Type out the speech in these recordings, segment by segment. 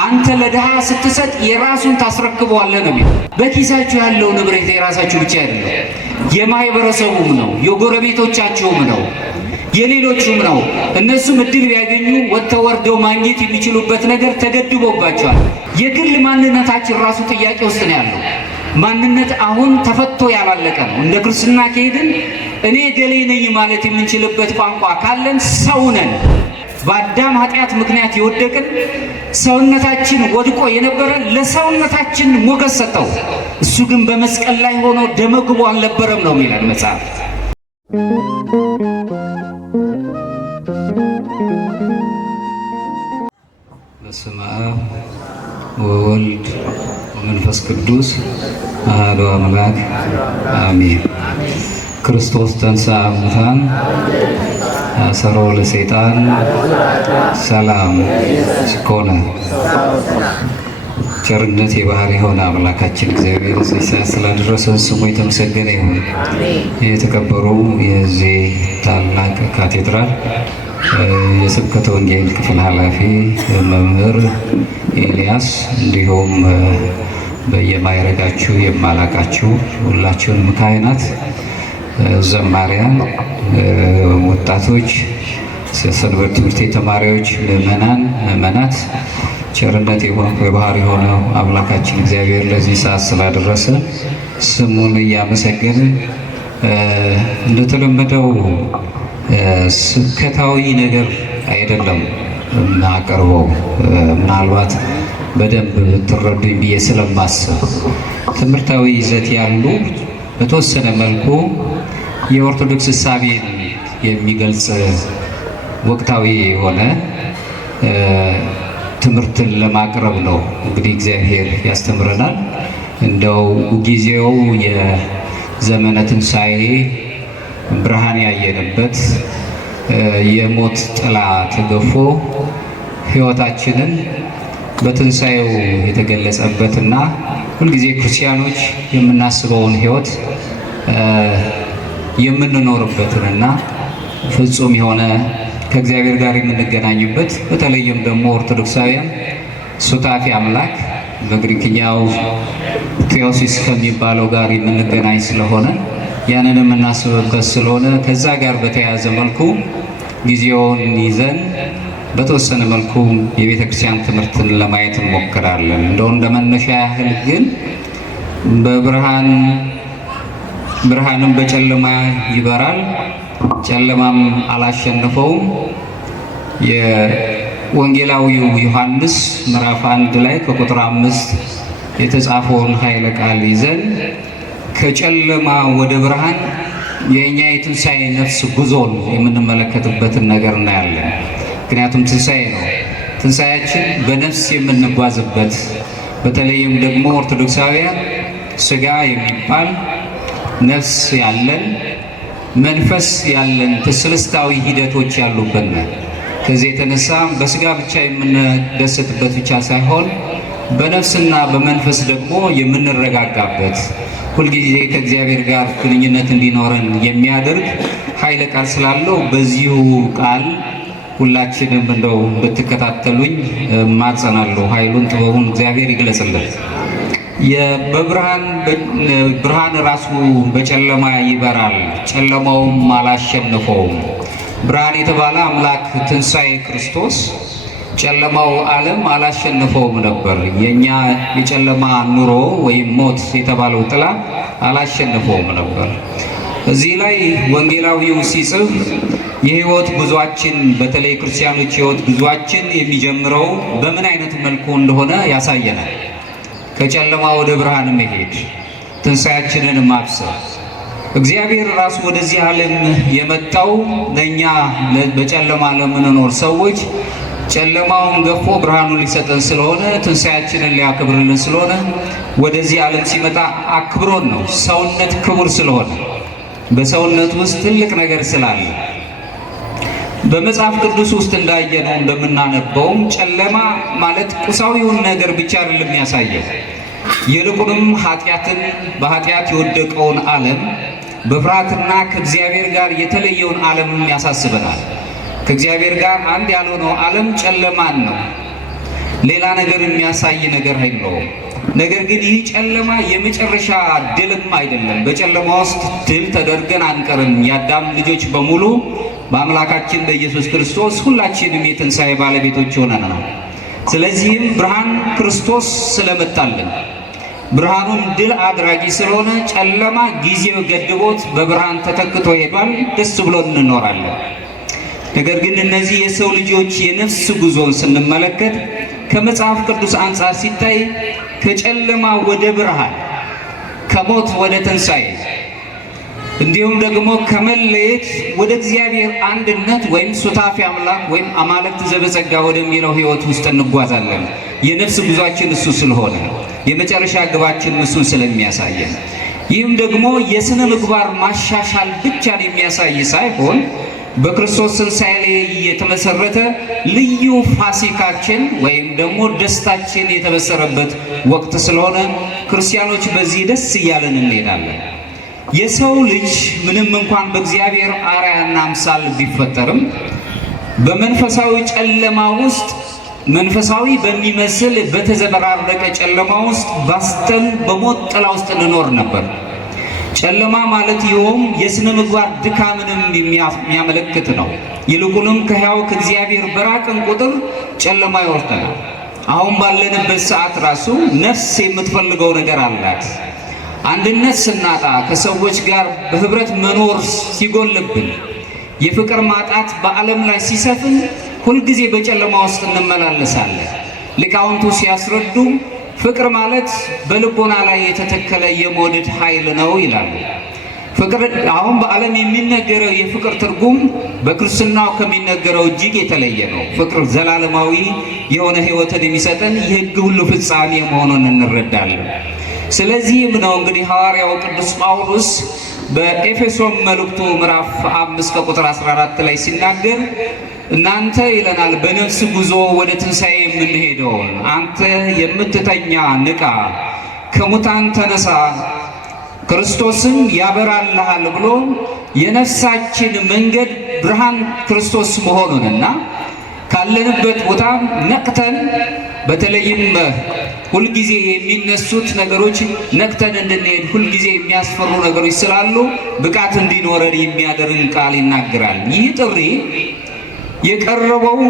አንተ ለድሃ ስትሰጥ የራሱን ታስረክበዋለህ ነው የሚለው። በኪሳችሁ ያለው ንብረት የራሳችሁ ብቻ አይደለም፣ የማህበረሰቡም ነው፣ የጎረቤቶቻቸውም ነው፣ የሌሎቹም ነው። እነሱም እድል ቢያገኙ ወጥተው ማግኘት የሚችሉበት ነገር ተገድቦባቸዋል። የግል ማንነታችን ራሱ ጥያቄ ውስጥ ነው ያለው። ማንነት አሁን ተፈቶ ያላለቀ ነው። እንደ ክርስትና ከሄድን እኔ ገሌ ነኝ ማለት የምንችልበት ቋንቋ ካለን ሰው ነን። በአዳም ኃጢአት ምክንያት የወደቅን ሰውነታችን ወድቆ የነበረ ለሰውነታችን ሞገስ ሰጠው። እሱ ግን በመስቀል ላይ ሆኖ ደመግቦ አልነበረም ነው የሚለን መጽሐፍ። በስመ አብ ወወልድ ወመንፈስ ቅዱስ አሐዱ አምላክ አሜን። ክርስቶስ ተንሥአ እሙታን አሰሮ ለሰይጣን ሰላም ኮነ። ቸርነት የባህሪ የሆነ አምላካችን እግዚአብሔር ስላደረሰን ስሙ የተመሰገነ ይሁን። የተከበሩ የዚህ ታላቅ ካቴድራል የስብከተ ወንጌል ክፍል ኃላፊ መምህር ኤልያስ፣ እንዲሁም በየማይረጋችሁ የማላቃችሁ ሁላችሁንም ካህናት፣ ዘማሪያን፣ ወጣቶች፣ ሰንበት ትምህርት ቤት ተማሪዎች፣ ምዕመናት ቸርነት የባህሪ የሆነው አምላካችን እግዚአብሔር ለዚህ ሰዓት ስላደረሰ ስሙን እያመሰገንን እንደተለመደው ስብከታዊ ነገር አይደለም እናቀርበው። ምናልባት በደንብ ብትረዱኝ ብዬ ስለማስብ ትምህርታዊ ይዘት ያሉ በተወሰነ መልኩ የኦርቶዶክስ እሳቤን የሚገልጽ ወቅታዊ የሆነ ትምህርትን ለማቅረብ ነው። እንግዲህ እግዚአብሔር ያስተምረናል። እንደው ጊዜው የዘመነ ትንሣኤ ብርሃን ያየንበት የሞት ጥላ ተገፎ ሕይወታችንን በትንሣኤው የተገለጸበትና ሁልጊዜ ክርስቲያኖች የምናስበውን ሕይወት የምንኖርበትንና ፍጹም የሆነ ከእግዚአብሔር ጋር የምንገናኝበት በተለይም ደግሞ ኦርቶዶክሳውያን ሱታፊ አምላክ በግሪክኛው ቴዎሲስ ከሚባለው ጋር የምንገናኝ ስለሆነ ያንን የምናስብበት ስለሆነ ከዛ ጋር በተያያዘ መልኩ ጊዜውን ይዘን በተወሰነ መልኩ የቤተ ክርስቲያን ትምህርትን ለማየት እንሞክራለን። እንደው እንደ መነሻ ያህል ግን ብርሃንም በጨለማ ይበራል፣ ጨለማም አላሸነፈውም። የወንጌላዊው ዮሐንስ ምዕራፍ 1 ላይ ከቁጥር 5 የተጻፈውን ኃይለ ቃል ይዘን ከጨለማ ወደ ብርሃን የእኛ የትንሣኤ ነፍስ ጉዞን የምንመለከትበትን ነገር እናያለን። ምክንያቱም ትንሣኤ ነው። ትንሣኤያችን በነፍስ የምንጓዝበት፣ በተለይም ደግሞ ኦርቶዶክሳውያን ሥጋ የሚባል ነፍስ ያለን መንፈስ ያለን ተስልስታዊ ሂደቶች ያሉበት ነው። ከዚህ የተነሳ በሥጋ ብቻ የምንደሰትበት ብቻ ሳይሆን በነፍስና በመንፈስ ደግሞ የምንረጋጋበት ሁልጊዜ ከእግዚአብሔር ጋር ግንኙነት እንዲኖረን የሚያደርግ ኃይለ ቃል ስላለው በዚሁ ቃል ሁላችንም እንደው ብትከታተሉኝ ማጸናለሁ። ኃይሉን ጥበቡን እግዚአብሔር ይግለጽልን። ብርሃን ራሱ በጨለማ ይበራል፣ ጨለማውም አላሸነፈውም። ብርሃን የተባለ አምላክ ትንሣኤ ክርስቶስ ጨለማው ዓለም አላሸነፈውም ነበር። የኛ የጨለማ ኑሮ ወይም ሞት የተባለው ጥላ አላሸነፈውም ነበር። እዚህ ላይ ወንጌላዊው ሲጽፍ የህይወት ጉዟችን በተለይ ክርስቲያኖች ህይወት ጉዟችን የሚጀምረው በምን አይነት መልኩ እንደሆነ ያሳየናል። ከጨለማ ወደ ብርሃን መሄድ፣ ትንሣኤያችንን ማብሰር። እግዚአብሔር ራሱ ወደዚህ ዓለም የመጣው ለእኛ በጨለማ ለምንኖር ሰዎች ጨለማውን ገፎ ብርሃኑን ሊሰጠን ስለሆነ ትንሣኤያችንን ሊያከብርልን ስለሆነ ወደዚህ ዓለም ሲመጣ አክብሮን ነው። ሰውነት ክቡር ስለሆነ በሰውነት ውስጥ ትልቅ ነገር ስላለ በመጽሐፍ ቅዱስ ውስጥ እንዳየነው እንደምናነበውም ጨለማ ማለት ቁሳዊውን ነገር ብቻ አይደለም የሚያሳየው፣ ይልቁንም በኃጢአት የወደቀውን ዓለም በፍርሃትና ከእግዚአብሔር ጋር የተለየውን ዓለምም ያሳስበናል። ከእግዚአብሔር ጋር አንድ ያልሆነው ዓለም ጨለማን ነው። ሌላ ነገር የሚያሳይ ነገር አይደለም። ነገር ግን ይህ ጨለማ የመጨረሻ ድልም አይደለም። በጨለማ ውስጥ ድል ተደርገን አንቀርም። የአዳም ልጆች በሙሉ በአምላካችን በኢየሱስ ክርስቶስ ሁላችንም የትንሣኤ ባለቤቶች ሆነናል። ስለዚህም ብርሃን ክርስቶስ ስለመጣልን ብርሃኑን ድል አድራጊ ስለሆነ ጨለማ ጊዜው ገድቦት በብርሃን ተተክቶ ሄዷል። ደስ ብሎን እንኖራለን። ነገር ግን እነዚህ የሰው ልጆች የነፍስ ጉዞን ስንመለከት ከመጽሐፍ ቅዱስ አንጻር ሲታይ ከጨለማ ወደ ብርሃን፣ ከሞት ወደ ትንሣኤ እንዲሁም ደግሞ ከመለየት ወደ እግዚአብሔር አንድነት ወይም ሱታፊ አምላክ ወይም አማልክት ዘበጸጋ ወደሚለው ሕይወት ውስጥ እንጓዛለን። የነፍስ ጉዟችን እሱ ስለሆነ የመጨረሻ ግባችን እሱን ስለሚያሳየን፣ ይህም ደግሞ የሥነ ምግባር ማሻሻል ብቻን የሚያሳይ ሳይሆን በክርስቶስ ትንሣኤ ላይ የተመሰረተ ልዩ ፋሲካችን ወይም ደግሞ ደስታችን የተበሰረበት ወቅት ስለሆነ ክርስቲያኖች በዚህ ደስ እያለን እንሄዳለን። የሰው ልጅ ምንም እንኳን በእግዚአብሔር አርአያና አምሳል ቢፈጠርም በመንፈሳዊ ጨለማ ውስጥ መንፈሳዊ በሚመስል በተዘበራረቀ ጨለማ ውስጥ ባስተን በሞት ጥላ ውስጥ እንኖር ነበር። ጨለማ ማለት ይኸውም የሥነ ምግባር ድካምንም የሚያመለክት ነው። ይልቁንም ከሕያው ከእግዚአብሔር በራቅን ቁጥር ጨለማ ይወርደናል። አሁን ባለንበት ሰዓት ራሱ ነፍስ የምትፈልገው ነገር አላት። አንድነት ስናጣ፣ ከሰዎች ጋር በህብረት መኖር ሲጎልብን፣ የፍቅር ማጣት በዓለም ላይ ሲሰፍን ሁልጊዜ በጨለማ ውስጥ እንመላለሳለን። ሊቃውንቱ ሲያስረዱ ፍቅር ማለት በልቦና ላይ የተተከለ የመውደድ ኃይል ነው ይላሉ። ፍቅር አሁን በዓለም የሚነገረው የፍቅር ትርጉም በክርስትናው ከሚነገረው እጅግ የተለየ ነው። ፍቅር ዘላለማዊ የሆነ ሕይወትን የሚሰጠን የሕግ ሁሉ ፍጻሜ መሆኑን እንረዳለን። ስለዚህም ነው እንግዲህ ሐዋርያው ቅዱስ ጳውሎስ በኤፌሶን መልእክቱ ምዕራፍ 5 ከቁጥር 14 ላይ ሲናገር እናንተ ይለናል በነፍስ ጉዞ ወደ ትንሣኤ የምንሄደው አንተ የምትተኛ ንቃ፣ ከሙታን ተነሳ፣ ክርስቶስም ያበራልሃል ብሎ የነፍሳችን መንገድ ብርሃን ክርስቶስ መሆኑንና ካለንበት ቦታ ነቅተን በተለይም ሁልጊዜ የሚነሱት ነገሮች ነቅተን እንድንሄድ ሁልጊዜ የሚያስፈሩ ነገሮች ስላሉ ብቃት እንዲኖረን የሚያደርግ ቃል ይናገራል። ይህ ጥሪ የቀረበው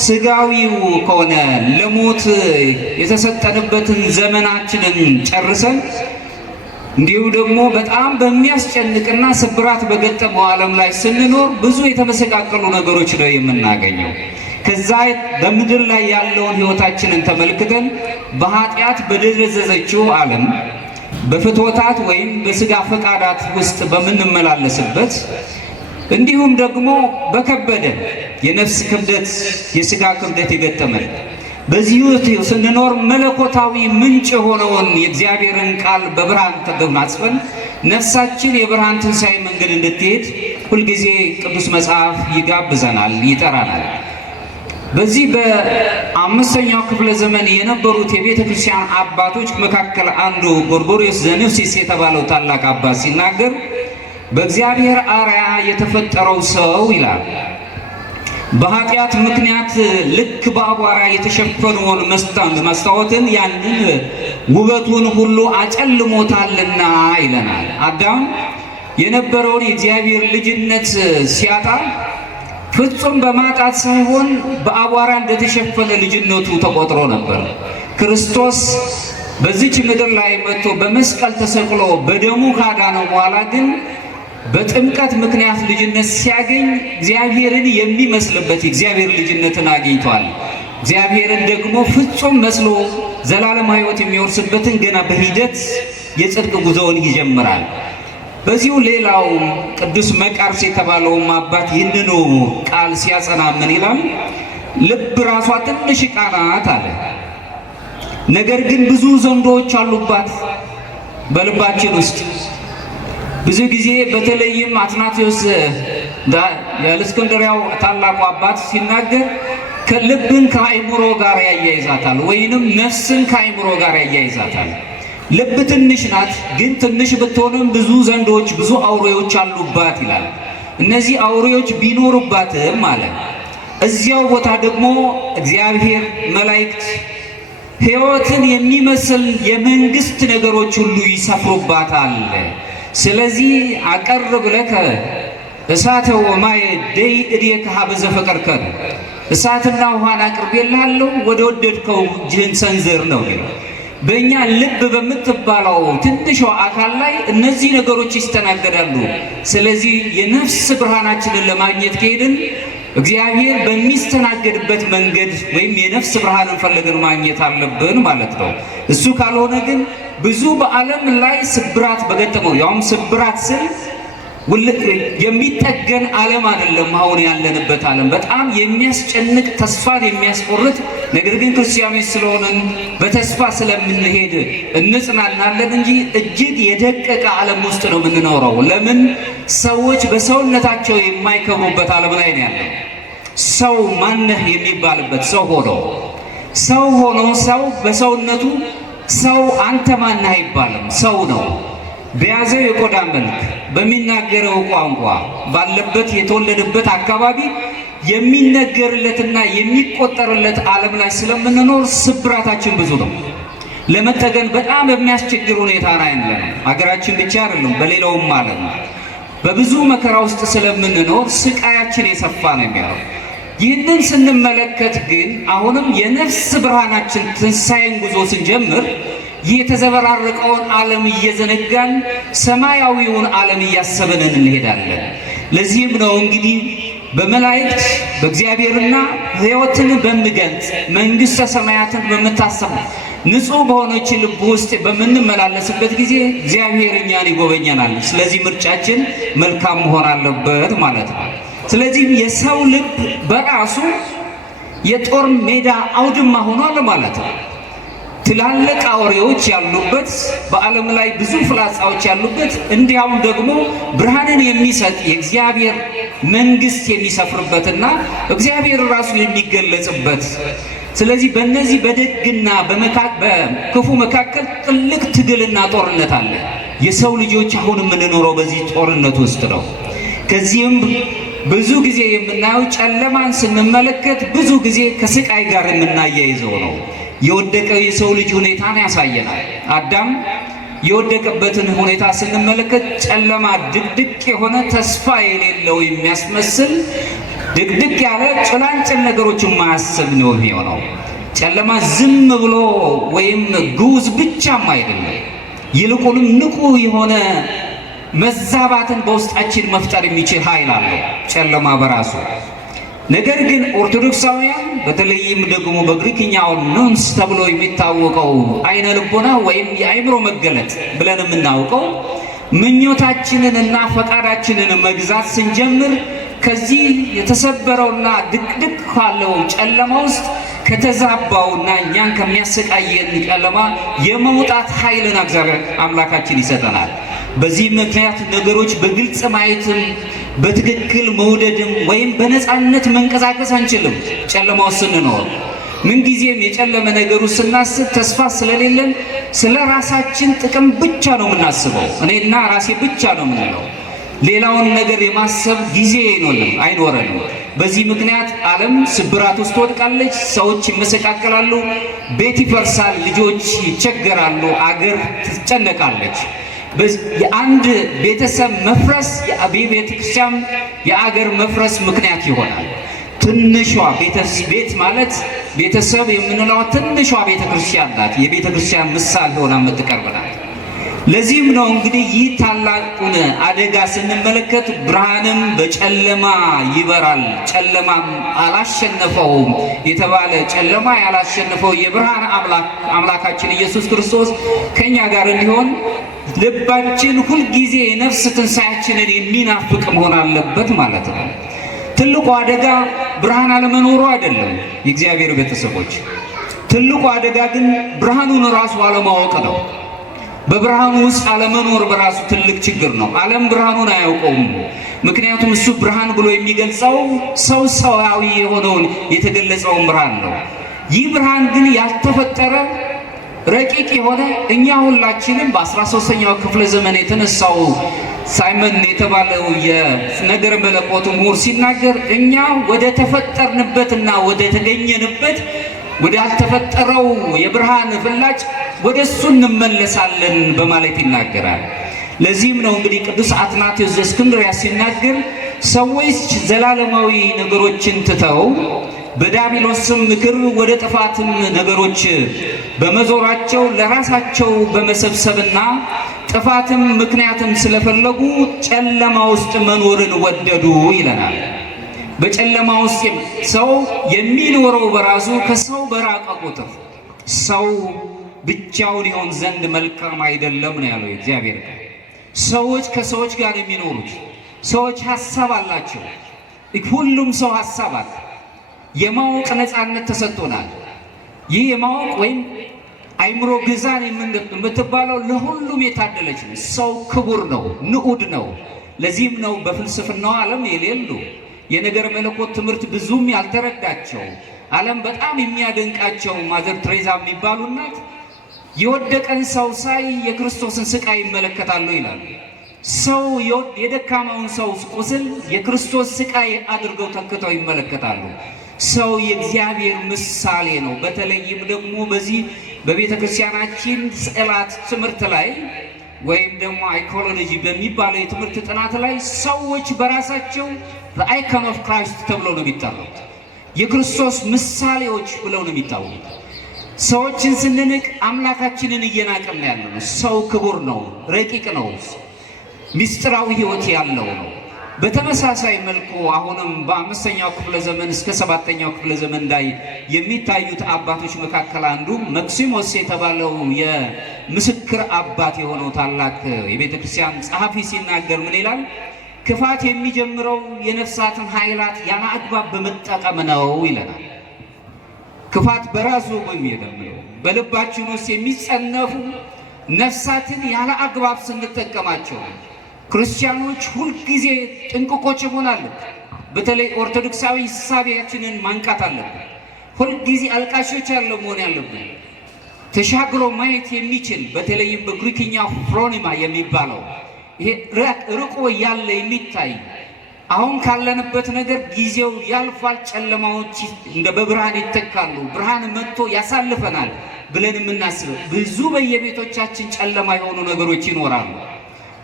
ስጋዊው ከሆነ ለሞት የተሰጠንበትን ዘመናችንን ጨርሰን እንዲሁ ደግሞ በጣም በሚያስጨንቅና ስብራት በገጠመው ዓለም ላይ ስንኖር ብዙ የተመሰቃቀሉ ነገሮች ነው የምናገኘው። ከዛ በምድር ላይ ያለውን ሕይወታችንን ተመልክተን በኃጢአት በደረዘዘችው ዓለም በፍትወታት ወይም በስጋ ፈቃዳት ውስጥ በምንመላለስበት እንዲሁም ደግሞ በከበደ የነፍስ ክብደት የስጋ ክብደት የገጠመን በዚህ ስንኖር መለኮታዊ ምንጭ የሆነውን የእግዚአብሔርን ቃል በብርሃን ተጎናጽፈን ነፍሳችን የብርሃን ትንሣኤ መንገድ እንድትሄድ ሁልጊዜ ቅዱስ መጽሐፍ ይጋብዘናል፣ ይጠራናል። በዚህ በአምስተኛው ክፍለ ዘመን የነበሩት የቤተ ክርስቲያን አባቶች መካከል አንዱ ጎርጎርዮስ ዘንፍሲስ የተባለው ታላቅ አባት ሲናገር በእግዚአብሔር አርአያ የተፈጠረው ሰው ይላል በኃጢአት ምክንያት ልክ በአቧራ የተሸፈነውን መስታወትን ያንን ውበቱን ሁሉ አጨልሞታልና ይለናል። አዳም የነበረውን የእግዚአብሔር ልጅነት ሲያጣ ፍጹም በማጣት ሳይሆን በአቧራ እንደተሸፈነ ልጅነቱ ተቆጥሮ ነበር። ክርስቶስ በዚች ምድር ላይ መጥቶ በመስቀል ተሰቅሎ በደሙ ካዳነው በኋላ ግን በጥምቀት ምክንያት ልጅነት ሲያገኝ እግዚአብሔርን የሚመስልበት የእግዚአብሔር ልጅነትን አግኝቷል። እግዚአብሔርን ደግሞ ፍጹም መስሎ ዘላለማዊ ሕይወት የሚወርስበትን ገና በሂደት የጽድቅ ጉዞውን ይጀምራል። በዚሁ ሌላው ቅዱስ መቃርስ የተባለውም አባት ይህንኑ ቃል ሲያጸና ምን ይላል? ልብ ራሷ ትንሽ ዕቃ ናት አለ። ነገር ግን ብዙ ዘንዶዎች አሉባት በልባችን ውስጥ። ብዙ ጊዜ በተለይም አትናቴዎስ የእስክንድርያው ታላቁ አባት ሲናገር ልብን ከአእምሮ ጋር ያያይዛታል፣ ወይንም ነፍስን ከአእምሮ ጋር ያያይዛታል። ልብ ትንሽ ናት፣ ግን ትንሽ ብትሆንም ብዙ ዘንዶች ብዙ አውሬዎች አሉባት ይላል። እነዚህ አውሬዎች ቢኖሩባትም አለ እዚያው ቦታ ደግሞ እግዚአብሔር መላእክት ሕይወትን የሚመስል የመንግስት ነገሮች ሁሉ ይሰፍሩባታል። ስለዚህ አቀርብ ለከ እሳተ ወማየ ደይ እዴከ ሀበ ዘፈቀርከ፣ እሳትና ውሃን አቅርቤልሃለሁ ወደ ወደድከው እጅህን ሰንዝር ነው የሚለው። በእኛ ልብ በምትባለው ትንሿ አካል ላይ እነዚህ ነገሮች ይስተናገዳሉ። ስለዚህ የነፍስ ብርሃናችንን ለማግኘት ከሄድን እግዚአብሔር በሚስተናገድበት መንገድ ወይም የነፍስ ብርሃንን ፈልገን ማግኘት አለብን ማለት ነው። እሱ ካልሆነ ግን ብዙ በዓለም ላይ ስብራት በገጠመው ያውም ስብራት ስል የሚጠገን ዓለም አይደለም። አሁን ያለንበት ዓለም በጣም የሚያስጨንቅ ተስፋን የሚያስቆርጥ ነገር ግን ክርስቲያኖች ስለሆነን በተስፋ ስለምንሄድ እንጽናናለን እንጂ እጅግ የደቀቀ ዓለም ውስጥ ነው የምንኖረው። ለምን? ሰዎች በሰውነታቸው የማይከብሩበት ዓለም ላይ ነው ያለው። ሰው ማነህ የሚባልበት ሰው ሆኖ ሰው በሰውነቱ ሰው አንተ ማነህ አይባልም። ሰው ነው በያዘው የቆዳ መልክ በሚናገረው ቋንቋ ባለበት የተወለደበት አካባቢ የሚነገርለትና የሚቆጠርለት ዓለም ላይ ስለምንኖር ስብራታችን ብዙ ነው። ለመጠገን በጣም በሚያስቸግር ሁኔታ ላይ ያለን ሀገራችን ብቻ አይደለም፣ በሌላውም ዓለም በብዙ መከራ ውስጥ ስለምንኖር ስቃያችን የሰፋ ነው የሚሆነው። ይህንን ስንመለከት ግን አሁንም የነፍስ ብርሃናችን ትንሣኤን ጉዞ ስንጀምር የተዘበራረቀውን ዓለም እየዘነጋን ሰማያዊውን ዓለም እያሰብን እንሄዳለን። ለዚህም ነው እንግዲህ በመላእክት በእግዚአብሔርና ሕይወትን በሚገልጽ መንግሥተ ሰማያትን በምታሰብ ንጹሕ በሆነች ልብ ውስጥ በምንመላለስበት ጊዜ እግዚአብሔር እኛን ይጎበኘናል። ስለዚህ ምርጫችን መልካም መሆን አለበት ማለት ነው። ስለዚህ የሰው ልብ በራሱ የጦር ሜዳ አውድማ ሆኗል ማለት ነው። ትላልቅ አውሬዎች ያሉበት በዓለም ላይ ብዙ ፍላጻዎች ያሉበት እንዲያውም ደግሞ ብርሃንን የሚሰጥ የእግዚአብሔር መንግሥት የሚሰፍርበትና እግዚአብሔር ራሱ የሚገለጽበት። ስለዚህ በእነዚህ በደግና በክፉ መካከል ጥልቅ ትግልና ጦርነት አለ። የሰው ልጆች አሁን የምንኖረው በዚህ ጦርነት ውስጥ ነው። ከዚህም ብዙ ጊዜ የምናየው ጨለማን ስንመለከት ብዙ ጊዜ ከስቃይ ጋር የምናያይዘው ነው። የወደቀው የሰው ልጅ ሁኔታን ያሳየናል። አዳም የወደቀበትን ሁኔታ ስንመለከት ጨለማ ድቅድቅ የሆነ ተስፋ የሌለው የሚያስመስል ድቅድቅ ያለ ጭላንጭል ነገሮችን ማያሰብ ነው የሚሆነው። ጨለማ ዝም ብሎ ወይም ግዑዝ ብቻም አይደለም፣ ይልቁንም ንቁ የሆነ መዛባትን በውስጣችን መፍጠር የሚችል ኃይል አለው ጨለማ በራሱ። ነገር ግን ኦርቶዶክሳውያን በተለይም ደግሞ በግሪክኛው ኖንስ ተብሎ የሚታወቀው አይነ ልቦና ወይም የአእምሮ መገለጥ ብለን የምናውቀው ምኞታችንንና ፈቃዳችንን መግዛት ስንጀምር ከዚህ የተሰበረውና ድቅድቅ ካለው ጨለማ ውስጥ ከተዛባውና እኛን ከሚያሰቃየን ጨለማ የመውጣት ኃይልን እግዚአብሔር አምላካችን ይሰጠናል። በዚህ ምክንያት ነገሮች በግልጽ ማየትም በትክክል መውደድም ወይም በነፃነት መንቀሳቀስ አንችልም። ጨለማው ስንኖር ምንጊዜም የጨለመ ነገሩ ስናስብ ተስፋ ስለሌለን ስለ ራሳችን ጥቅም ብቻ ነው የምናስበው። እኔና ራሴ ብቻ ነው የምንለው። ሌላውን ነገር የማሰብ ጊዜ አይኖረንም። በዚህ ምክንያት ዓለም ስብራት ውስጥ ትወድቃለች፣ ሰዎች ይመሰቃቀላሉ፣ ቤት ይፈርሳል፣ ልጆች ይቸገራሉ፣ አገር ትጨነቃለች። የአንድ ቤተሰብ መፍረስ የቤተ ክርስቲያን የአገር መፍረስ ምክንያት ይሆናል። ትንሿ ቤት ማለት ቤተሰብ የምንለው ትንሿ ቤተ ክርስቲያን ናት። የቤተ ክርስቲያን ምሳሌ ሆና የምትቀርብ ናት። ለዚህም ነው እንግዲህ ይህ ታላቁን አደጋ ስንመለከት ብርሃንም በጨለማ ይበራል ጨለማም አላሸነፈውም የተባለ ጨለማ ያላሸነፈው የብርሃን አምላካችን ኢየሱስ ክርስቶስ ከኛ ጋር እንዲሆን ልባችን ሁልጊዜ የነፍስ ትንሣኤያችንን የሚናፍቅ መሆን አለበት ማለት ነው። ትልቁ አደጋ ብርሃን አለመኖሩ አይደለም የእግዚአብሔር ቤተሰቦች። ትልቁ አደጋ ግን ብርሃኑን ራሱ አለማወቅ ነው። በብርሃኑ ውስጥ አለመኖር በራሱ ትልቅ ችግር ነው። ዓለም ብርሃኑን አያውቀውም። ምክንያቱም እሱ ብርሃን ብሎ የሚገልጸው ሰዋዊ የሆነውን የተገለጸውን ብርሃን ነው። ይህ ብርሃን ግን ያልተፈጠረ ረቂቅ የሆነ እኛ ሁላችንም በ13ኛው ክፍለ ዘመን የተነሳው ሳይመን የተባለው የነገረ መለኮት ምሁር ሲናገር እኛ ወደ ተፈጠርንበትና ወደ ተገኘንበት ወደ አልተፈጠረው የብርሃን ፍላጭ ወደ እሱ እንመለሳለን በማለት ይናገራል። ለዚህም ነው እንግዲህ ቅዱስ አትናቴዎስ ዘእስክንድርያ ሲናገር ሰዎች ዘላለማዊ ነገሮችን ትተው በዲያብሎስም ምክር ወደ ጥፋትም ነገሮች በመዞራቸው ለራሳቸው በመሰብሰብና ጥፋትም ምክንያትም ስለፈለጉ ጨለማ ውስጥ መኖርን ወደዱ ይለናል። በጨለማ ውስጥ ሰው የሚኖረው በራሱ ከሰው በራቀ ቁጥር ሰው ብቻውን ይሆን ዘንድ መልካም አይደለም ነው ያለው እግዚአብሔር። ሰዎች ከሰዎች ጋር የሚኖሩት ሰዎች ሐሳብ አላቸው። ሁሉም ሰው ሐሳብ አለ። የማወቅ ነፃነት ተሰጥቶናል። ይህ የማወቅ ወይም አይምሮ ግዛን የምትባለው ለሁሉም የታደለች ነው። ሰው ክቡር ነው፣ ንዑድ ነው። ለዚህም ነው በፍልስፍናው ዓለም የሌሉ የነገር መለኮት ትምህርት ብዙም ያልተረዳቸው ዓለም በጣም የሚያደንቃቸው ማዘር ትሬዛ የሚባሉ እናት የወደቀን ሰው ሳይ የክርስቶስን ስቃይ ይመለከታሉ ይላሉ። ሰው የደካማውን ሰው ቁስል የክርስቶስ ስቃይ አድርገው ተክተው ይመለከታሉ። ሰው የእግዚአብሔር ምሳሌ ነው። በተለይም ደግሞ በዚህ በቤተ ክርስቲያናችን ስዕላት ትምህርት ላይ ወይም ደግሞ አይኮሎጂ በሚባለው የትምህርት ጥናት ላይ ሰዎች በራሳቸው በአይኮን ኦፍ ክራይስት ተብለው ነው የሚጠሩት። የክርስቶስ ምሳሌዎች ብለው ነው የሚታወቁት። ሰዎችን ስንንቅ አምላካችንን እየናቅን ያለነው። ሰው ክቡር ነው፣ ረቂቅ ነው፣ ምስጢራዊ ሕይወት ያለው ነው። በተመሳሳይ መልኩ አሁንም በአምስተኛው ክፍለ ዘመን እስከ ሰባተኛው ክፍለ ዘመን ላይ የሚታዩት አባቶች መካከል አንዱ መክሲሞስ የተባለው የምስክር አባት የሆነው ታላቅ የቤተ ክርስቲያን ጸሐፊ ሲናገር ምን ይላል? ክፋት የሚጀምረው የነፍሳትን ኃይላት ያለ አግባብ በመጠቀም ነው ይለናል። ክፋት በራሱ የሚጀምረው በልባችን ውስጥ የሚጸነፉ ነፍሳትን ያለ አግባብ ስንጠቀማቸው። ክርስቲያኖች ሁልጊዜ ጥንቅቆች መሆን አለብን። በተለይ ኦርቶዶክሳዊ ሕሳቤያችንን ማንቃት አለብን። ሁልጊዜ አልቃሾች ያለ መሆን ያለብን። ተሻግሮ ማየት የሚችል በተለይም በግሪክኛ ፍሮኒማ የሚባለው ይሄ ርቆ ያለ የሚታይ አሁን ካለንበት ነገር ጊዜው ያልፋል፣ ጨለማዎች እንደ በብርሃን ይተካሉ፣ ብርሃን መጥቶ ያሳልፈናል ብለን የምናስብ ብዙ በየቤቶቻችን ጨለማ የሆኑ ነገሮች ይኖራሉ።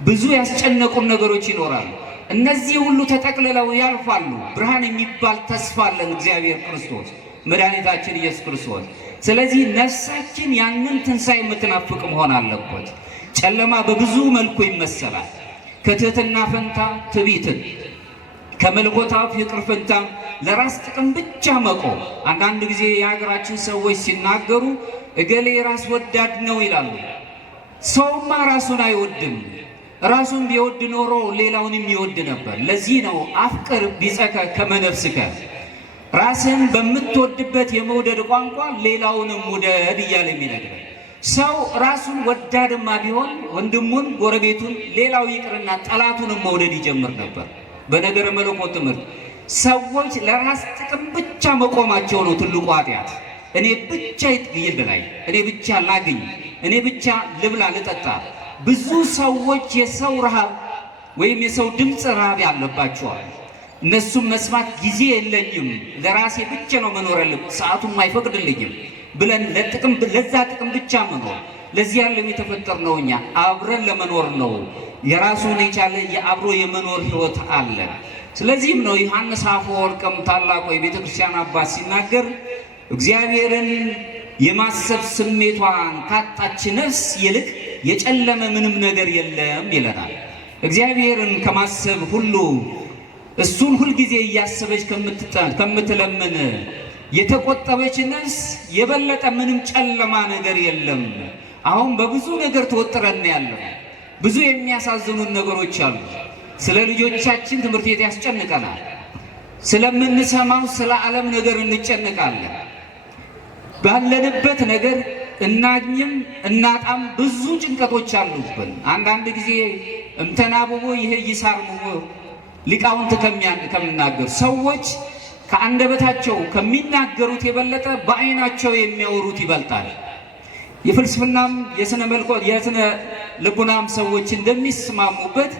ብዙ ያስጨነቁን ነገሮች ይኖራሉ። እነዚህ ሁሉ ተጠቅልለው ያልፋሉ። ብርሃን የሚባል ተስፋ አለን፣ እግዚአብሔር ክርስቶስ መድኃኒታችን ኢየሱስ ክርስቶስ። ስለዚህ ነፍሳችን ያንን ትንሣኤ የምትናፍቅ መሆን አለበት። ጨለማ በብዙ መልኩ ይመሰላል። ከትህትና ፈንታ ትዕቢትን፣ ከመለኮታዊ ፍቅር ፈንታ ለራስ ጥቅም ብቻ መቆም። አንዳንድ ጊዜ የሀገራችን ሰዎች ሲናገሩ እገሌ ራስ ወዳድ ነው ይላሉ። ሰውማ ራሱን አይወድም። ራሱን ቢወድ ኖሮ ሌላውንም ይወድ ነበር። ለዚህ ነው አፍቅር ቢጸከ ከመነፍስከ፣ ራስን በምትወድበት የመውደድ ቋንቋ ሌላውንም ውደድ እያለ የሚነግረን። ሰው ራሱን ወዳድማ ቢሆን ወንድሙን፣ ጎረቤቱን፣ ሌላው ይቅርና ጠላቱንም መውደድ ይጀምር ነበር። በነገረ መለኮት ትምህርት ሰዎች ለራስ ጥቅም ብቻ መቆማቸው ነው ትልቁ ኃጢአት። እኔ ብቻ ይልላይ፣ እኔ ብቻ ላግኝ፣ እኔ ብቻ ልብላ ልጠጣ። ብዙ ሰዎች የሰው ረሃብ ወይም የሰው ድምፅ ረሃብ ያለባቸዋል። እነሱም መስማት ጊዜ የለኝም፣ ለራሴ ብቻ ነው መኖር ያለብኝ፣ ሰዓቱም አይፈቅድልኝም ብለን ለዛ ጥቅም ብቻ መኖር። ለዚህ ያለም የተፈጠርነው እኛ አብረን ለመኖር ነው። የራሱን የቻለ የአብሮ የመኖር ሕይወት አለ። ስለዚህም ነው ዮሐንስ አፈወርቅም ታላቁ የቤተ ክርስቲያን አባት ሲናገር እግዚአብሔርን የማሰብ ስሜቷን ካጣች ነፍስ ይልቅ የጨለመ ምንም ነገር የለም ይለናል። እግዚአብሔርን ከማሰብ ሁሉ እሱን ሁልጊዜ እያሰበች ከምትለምን የተቆጠበች ነፍስ የበለጠ ምንም ጨለማ ነገር የለም። አሁን በብዙ ነገር ተወጥረን ያለን ብዙ የሚያሳዝኑን ነገሮች አሉ። ስለ ልጆቻችን ትምህርት ቤት ያስጨንቀናል። ስለምንሰማው ስለ ዓለም ነገር እንጨንቃለን። ባለንበት ነገር እናግኝም እናጣም ብዙ ጭንቀቶች አሉብን። አንዳንድ ጊዜ እምተናብቦ ይሄ ይሳርሙ ሊቃውንት ከሚናገሩ ሰዎች ከአንደበታቸው ከሚናገሩት የበለጠ በዓይናቸው የሚያወሩት ይበልጣል። የፍልስፍናም የስነ ልቡናም ሰዎች እንደሚስማሙበት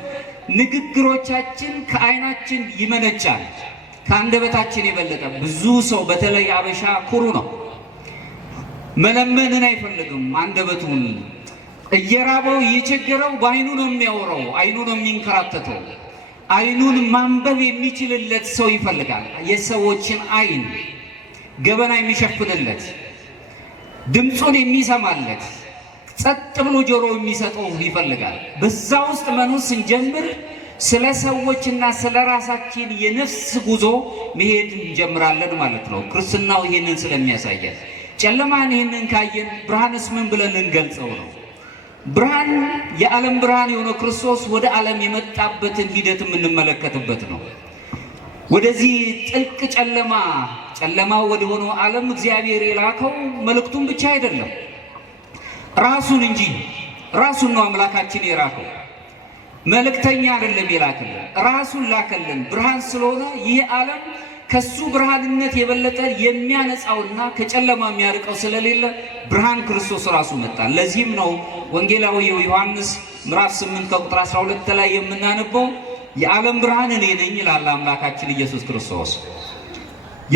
ንግግሮቻችን ከዓይናችን ይመነጫል ከአንደበታችን የበለጠ። ብዙ ሰው በተለይ አበሻ ኩሩ ነው። መለመንን አይፈልግም። አንደበቱን እየራበው እየቸገረው በአይኑ ነው የሚያወራው፣ አይኑ ነው የሚንከራተተው። አይኑን ማንበብ የሚችልለት ሰው ይፈልጋል። የሰዎችን አይን ገበና የሚሸፍንለት፣ ድምፁን የሚሰማለት፣ ጸጥ ብሎ ጆሮ የሚሰጠው ይፈልጋል። በዛ ውስጥ መኖር ስንጀምር ስለ ሰዎችና ስለ ራሳችን የነፍስ ጉዞ መሄድ እንጀምራለን ማለት ነው። ክርስትናው ይሄንን ስለሚያሳየን፣ ጨለማን ይሄንን ካየን ብርሃንስ ምን ብለን ልንገልጸው ነው? ብርሃን የዓለም ብርሃን የሆነው ክርስቶስ ወደ ዓለም የመጣበትን ሂደት የምንመለከትበት ነው። ወደዚህ ጥልቅ ጨለማ ወደ ሆነው ዓለም እግዚአብሔር የላከው መልእክቱን ብቻ አይደለም፣ ራሱን እንጂ። ራሱን ነው አምላካችን የላከው። መልእክተኛ አይደለም የላከልን፣ ራሱን ላከልን። ብርሃን ስለሆነ ይህ ዓለም ከሱ ብርሃንነት የበለጠ የሚያነጻውና ከጨለማ የሚያርቀው ስለሌለ ብርሃን ክርስቶስ ራሱ መጣ። ለዚህም ነው ወንጌላዊው ዮሐንስ ምዕራፍ 8 ከቁጥር 12 ላይ የምናነበው የዓለም ብርሃን እኔ ነኝ ይላል አምላካችን ኢየሱስ ክርስቶስ።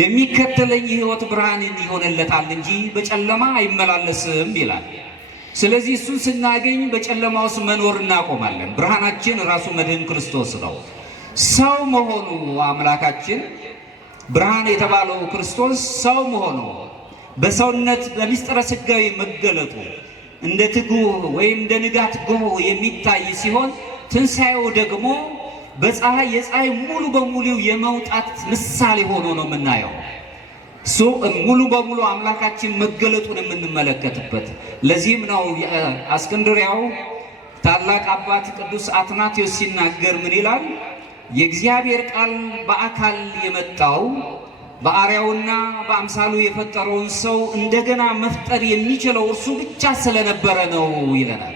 የሚከተለኝ የሕይወት ብርሃን ይሆንለታል እንጂ በጨለማ አይመላለስም ይላል። ስለዚህ እሱን ስናገኝ በጨለማ ውስጥ መኖር እናቆማለን። ብርሃናችን ራሱ መድህን ክርስቶስ ነው። ሰው መሆኑ አምላካችን ብርሃን የተባለው ክርስቶስ ሰው መሆኑ በሰውነት በምስጢረ ሥጋዌ መገለጡ እንደ ትጉህ ወይም እንደ ንጋት ጎህ የሚታይ ሲሆን ትንሣኤው ደግሞ የፀሐይ ሙሉ በሙሉ የመውጣት ምሳሌ ሆኖ ነው የምናየው። እሱ ሙሉ በሙሉ አምላካችን መገለጡን የምንመለከትበት። ለዚህም ነው አስክንድርያው ታላቅ አባት ቅዱስ አትናቴዎስ ሲናገር ምን ይላል? የእግዚአብሔር ቃል በአካል የመጣው በአርአያውና በአምሳሉ የፈጠረውን ሰው እንደገና መፍጠር የሚችለው እርሱ ብቻ ስለነበረ ነው ይለናል።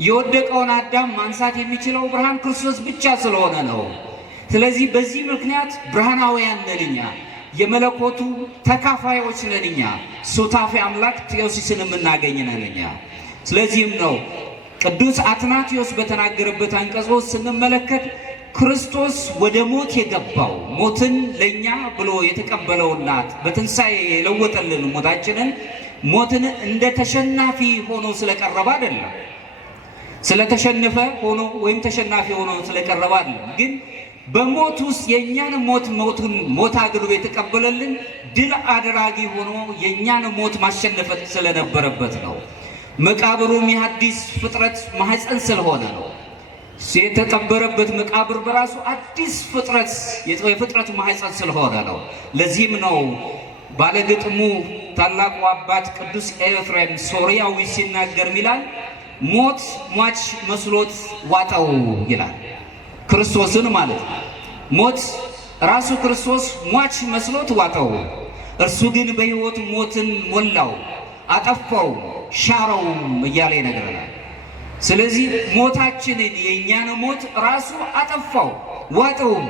የወደቀውን አዳም ማንሳት የሚችለው ብርሃን ክርስቶስ ብቻ ስለሆነ ነው። ስለዚህ በዚህ ምክንያት ብርሃናውያን ነን እኛ፣ የመለኮቱ ተካፋዮች ነን እኛ፣ ሱታፌ አምላክ ቴዎሲስን የምናገኝ ነን እኛ። ስለዚህም ነው ቅዱስ አትናቴዎስ በተናገረበት አንቀጽ ስንመለከት ክርስቶስ ወደ ሞት የገባው ሞትን ለኛ ብሎ የተቀበለውና በትንሣኤ የለወጠልን ሞትን እንደ ተሸናፊ ሆኖ ስለቀረበ አይደለም፣ ስለተሸነፈ ሆኖ ወይም ተሸናፊ ሆኖ ስለቀረበ አይደለም። ግን በሞት ውስጥ የኛን ሞት አድርጎ የተቀበለልን ድል አድራጊ ሆኖ የኛን ሞት ማሸነፍ ስለነበረበት ነው። መቃብሩም የአዲስ ፍጥረት ማህፀን ስለሆነ ነው። የተቀበረበት መቃብር በራሱ አዲስ ፍጥረት የፍጥረት ማህፀን ስለሆነ ነው። ለዚህም ነው ባለግጥሙ ታላቁ አባት ቅዱስ ኤፍሬም ሶርያዊ ሲናገር ይላል፣ ሞት ሟች መስሎት ዋጠው ይላል። ክርስቶስን ማለት ነው። ሞት ራሱ ክርስቶስ ሟች መስሎት ዋጠው፣ እርሱ ግን በሕይወት ሞትን ሞላው፣ አጠፋው፣ ሻረው እያለ ይነግረናል። ስለዚህ ሞታችንን የእኛን ሞት ራሱ አጠፋው ዋጠውም፣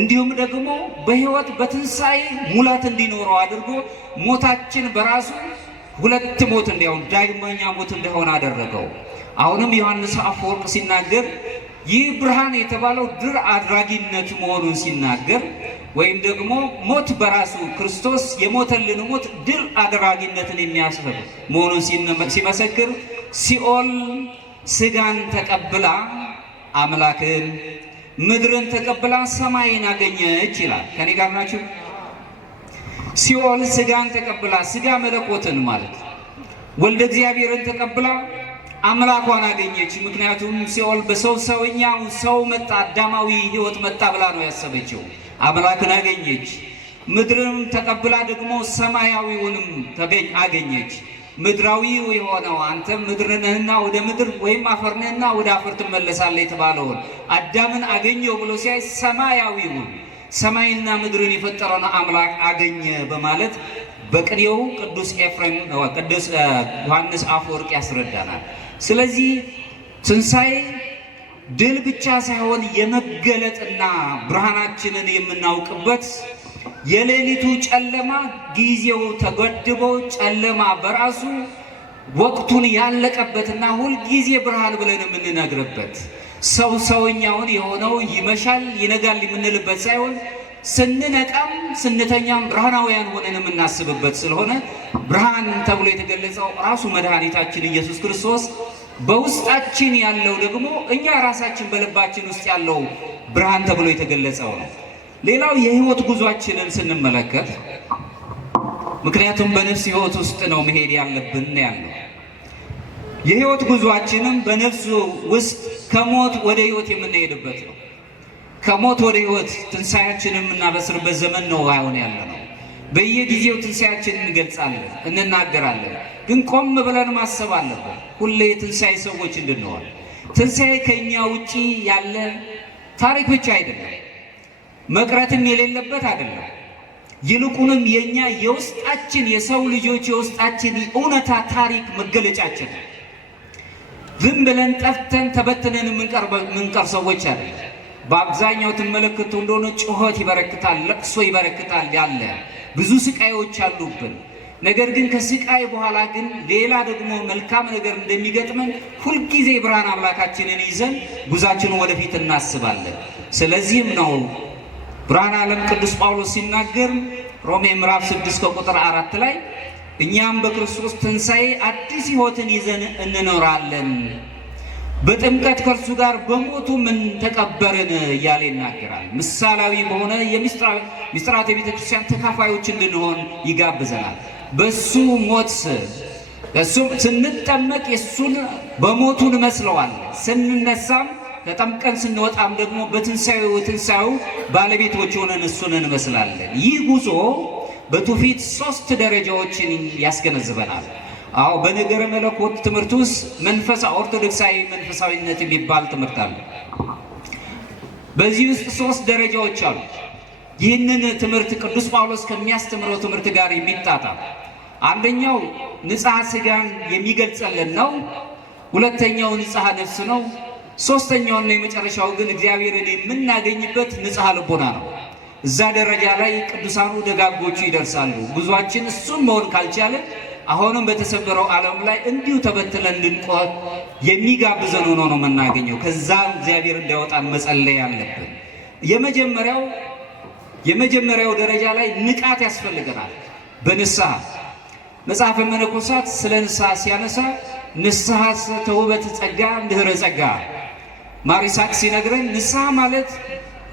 እንዲሁም ደግሞ በሕይወት በትንሣኤ ሙላት እንዲኖረው አድርጎ ሞታችን በራሱ ሁለት ሞት እንዲያውም ዳግመኛ ሞት እንደሆነ አደረገው። አሁንም ዮሐንስ አፈወርቅ ሲናገር ይህ ብርሃን የተባለው ድል አድራጊነት መሆኑን ሲናገር ወይም ደግሞ ሞት በራሱ ክርስቶስ የሞተልን ሞት ድል አድራጊነትን የሚያስብ መሆኑን ሲመሰክር ሲኦል ስጋን ተቀብላ አምላክን፣ ምድርን ተቀብላ ሰማይን አገኘች ይላል። ከኔ ጋር ናችሁ? ሲኦል ስጋን ተቀብላ፣ ስጋ መለኮትን ማለት ወልደ እግዚአብሔርን ተቀብላ አምላኳን አገኘች። ምክንያቱም ሲኦል ሰውኛው ሰው መጣ፣ አዳማዊ ሕይወት መጣ ብላ ነው ያሰበችው። አምላክን አገኘች። ምድርን ተቀብላ ደግሞ ሰማያዊውንም አገኘች። ምድራዊው የሆነው አንተ ምድር ነህና ወደ ምድር ወይም አፈር ነህና ወደ አፈር ትመለሳለህ የተባለውን አዳምን አገኘው ብሎ ሲያይ ሰማያዊውን ሰማይና ምድርን የፈጠረውን አምላክ አገኘ በማለት በቅኔው ቅዱስ ዮሐንስ አፈወርቅ ያስረዳናል። ስለዚህ ትንሣኤ ድል ብቻ ሳይሆን የመገለጥና ብርሃናችንን የምናውቅበት የሌሊቱ ጨለማ ጊዜው ተገድቦ ጨለማ በራሱ ወቅቱን ያለቀበትና ሁልጊዜ ብርሃን ብለን የምንነግርበት ሰውኛውን የሆነው ይመሻል ይነጋል የምንልበት ሳይሆን ስንነቃም ስንተኛም ብርሃናውያን ሆነን የምናስብበት ስለሆነ ብርሃን ተብሎ የተገለጸው ራሱ መድኃኒታችን ኢየሱስ ክርስቶስ በውስጣችን ያለው ደግሞ እኛ ራሳችን በልባችን ውስጥ ያለው ብርሃን ተብሎ የተገለጸው ነው። ሌላው የህይወት ጉዟችንን ስንመለከት ምክንያቱም በነፍስ ህይወት ውስጥ ነው መሄድ ያለብን ያለው የህይወት ጉዟችንም በነፍስ ውስጥ ከሞት ወደ ህይወት የምንሄድበት ነው። ከሞት ወደ ህይወት ትንሣኤያችንን የምናበስርበት ዘመን ነው አሁን ያለነው። በየጊዜው ትንሣኤያችንን እንገልጻለን፣ እንናገራለን። ግን ቆም ብለን ማሰብ አለብን። ሁሌ የትንሣኤ ሰዎች እንድንሆን። ትንሣኤ ከኛ ውጪ ያለ ታሪክ ብቻ አይደለም፣ መቅረትም የሌለበት አይደለም። ይልቁንም የኛ የውስጣችን የሰው ልጆች የውስጣችን እውነታ ታሪክ መገለጫችን። ዝም ብለን ጠፍተን ተበትነን የምንቀር ሰዎች አይደለም። በአብዛኛው ትመለከቱ እንደሆነ ጩኸት ይበረክታል፣ ለቅሶ ይበረክታል፣ ያለ ብዙ ስቃዮች አሉብን። ነገር ግን ከስቃይ በኋላ ግን ሌላ ደግሞ መልካም ነገር እንደሚገጥመን ሁልጊዜ ብርሃን አምላካችንን ይዘን ጉዛችንን ወደፊት እናስባለን። ስለዚህም ነው ብርሃነ ዓለም ቅዱስ ጳውሎስ ሲናገር ሮሜ ምዕራፍ 6 ከቁጥር 4 ላይ እኛም በክርስቶስ ትንሣኤ አዲስ ሕይወትን ይዘን እንኖራለን፣ በጥምቀት ከእርሱ ጋር በሞቱ ምን ተቀበርን እያለ ይናገራል። ምሳሌያዊ በሆነ የምስጢራተ ቤተ ክርስቲያን ተካፋዮች እንድንሆን ይጋብዘናል። በሱ ሞት ስንጠመቅ የሱን በሞቱ እንመስለዋለን። ስንነሳም ተጠምቀን ስንወጣም ደግሞ በትንሣኤው ባለቤቶች ሆነን እሱን እንመስላለን። ይህ ጉዞ በትውፊት 3 ደረጃዎችን ያስገነዝበናል። አዎ በነገረ መለኮት ትምህርት ውስጥ ኦርቶዶክሳዊ መንፈሳዊነት የሚባል ትምህርት አለ። በዚህ ውስጥ 3 ደረጃዎች አሉ። ይህንን ትምህርት ቅዱስ ጳውሎስ ከሚያስተምረው ትምህርት ጋር የሚጣጣም አንደኛው ንጽሐ ሥጋን የሚገልጽልን ነው። ሁለተኛው ንጽሐ ነፍስ ነው። ሶስተኛውና የመጨረሻው ግን እግዚአብሔርን የምናገኝበት ንጽሐ ልቦና ነው። እዛ ደረጃ ላይ ቅዱሳኑ ደጋጎቹ ይደርሳሉ። ጉዟችን እሱን መሆን ካልቻለን አሁንም በተሰበረው ዓለም ላይ እንዲሁ ተበትለን እንድንቆይ የሚጋብዘን ሆኖ ነው የምናገኘው። ከዛም እግዚአብሔር እንዲያወጣን መጸለይ አለብን። የመጀመሪያው ደረጃ ላይ ንቃት ያስፈልገናል። በንስሐ መጽሐፈ መነኮሳት ስለ ንስሐ ሲያነሳ ንስሐ ተውበት ጸጋ እንድህረ ጸጋ ማሪሳቅ ሲነግረን ንስሐ ማለት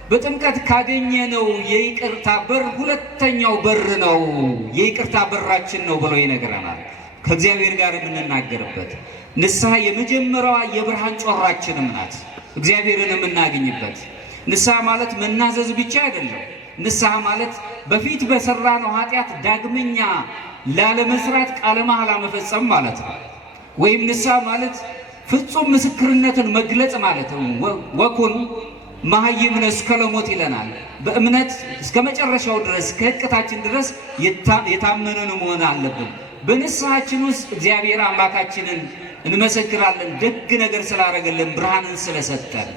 በጥምቀት ካገኘነው የይቅርታ በር ሁለተኛው በር ነው፣ የይቅርታ በራችን ነው ብሎ ይነግረናል። ከእግዚአብሔር ጋር የምንናገርበት ንስሐ የመጀመሪያዋ የብርሃን ጮራችንም ናት፣ እግዚአብሔርን የምናገኝበት። ንስሐ ማለት መናዘዝ ብቻ አይደለም። ንስሐ ማለት በፊት በሰራነው ኃጢአት ዳግመኛ ላለመስራት ቃለ መሐላ መፈጸም ማለት ነው። ወይም ንስሐ ማለት ፍጹም ምስክርነትን መግለጽ ማለት ነው። ወኩን መሃይምነ እስከ ለሞት ይለናል። በእምነት እስከ መጨረሻው ድረስ ከሕቅታችን ድረስ የታመንን መሆን አለብን። በንስሐችን ውስጥ እግዚአብሔር አምላካችንን እንመሰክራለን፣ ደግ ነገር ስላደረገልን፣ ብርሃንን ስለሰጠን።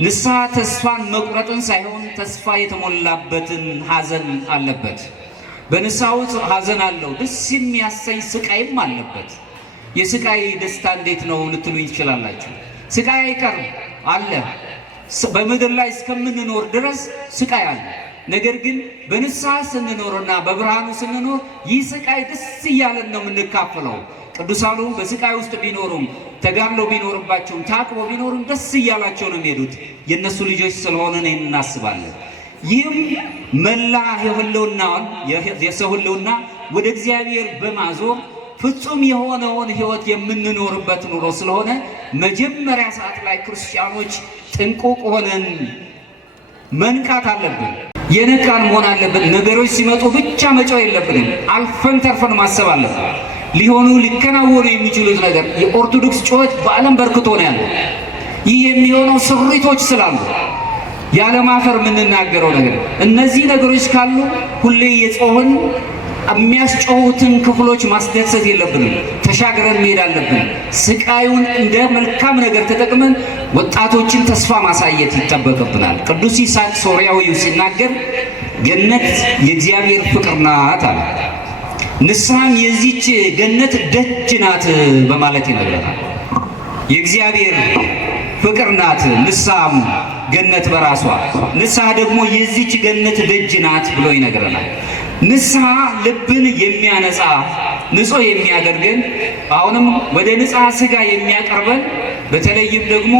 ንስሐ ተስፋን መቁረጥን ሳይሆን ተስፋ የተሞላበትን ሐዘን አለበት። በንስሐ ውስጥ ሐዘን አለው፣ ደስ የሚያሰኝ ስቃይም አለበት። የስቃይ ደስታ እንዴት ነው ልትሉኝ ትችላላችሁ። ስቃይ አይቀርም አለ። በምድር ላይ እስከምንኖር ድረስ ስቃይ አለ። ነገር ግን በንስሐ ስንኖርና በብርሃኑ ስንኖር ይህ ስቃይ ደስ እያለን ነው የምንካፈለው። ቅዱሳኑ በስቃይ ውስጥ ቢኖሩም ተጋድሎ ቢኖርባቸውም ታቅቦ ቢኖሩም ደስ እያላቸው ነው የሚሄዱት። የእነሱ ልጆች ስለሆነ ነው እናስባለን። ይህም መላ የሰው ህልውና ወደ እግዚአብሔር በማዞር ፍጹም የሆነውን ህይወት የምንኖርበት ኑሮ ስለሆነ መጀመሪያ ሰዓት ላይ ክርስቲያኖች ጥንቁቅ ሆነን መንቃት አለብን። የነቃን መሆን አለብን። ነገሮች ሲመጡ ብቻ መጫው የለብንም። አልፈን ተርፈን ማሰብ አለብን። ሊከናወኑ የሚችሉት ነገር የኦርቶዶክስ ጩኸት በዓለም በርክቶ ነው ያለው። ይህ የሚሆነው ስሪቶች ስላሉ ያለማፈር የምንናገረው ነገር እነዚህ ነገሮች ካሉ ሁሌ የጾህን የሚያስጮሁትን ክፍሎች ማስደሰት የለብንም። ተሻግረን መሄድ አለብን። ስቃዩን እንደ መልካም ነገር ተጠቅመን ወጣቶችን ተስፋ ማሳየት ይጠበቅብናል። ቅዱስ ይስሐቅ ሶርያዊው ሲናገር ገነት የእግዚአብሔር ፍቅር ናት አለ። ንስሐም የዚች ገነት ደጅ ናት በማለት ይነግረናል። የእግዚአብሔር ፍቅር ናት ንስሐም ገነት በራሷ፣ ንስሐ ደግሞ የዚች ገነት ደጅ ናት ብሎ ይነግረናል። ንስሐ ልብን የሚያነጻ ንጹህ የሚያደርገን አሁንም ወደ ንጽሐ ሥጋ የሚያቀርበን በተለይም ደግሞ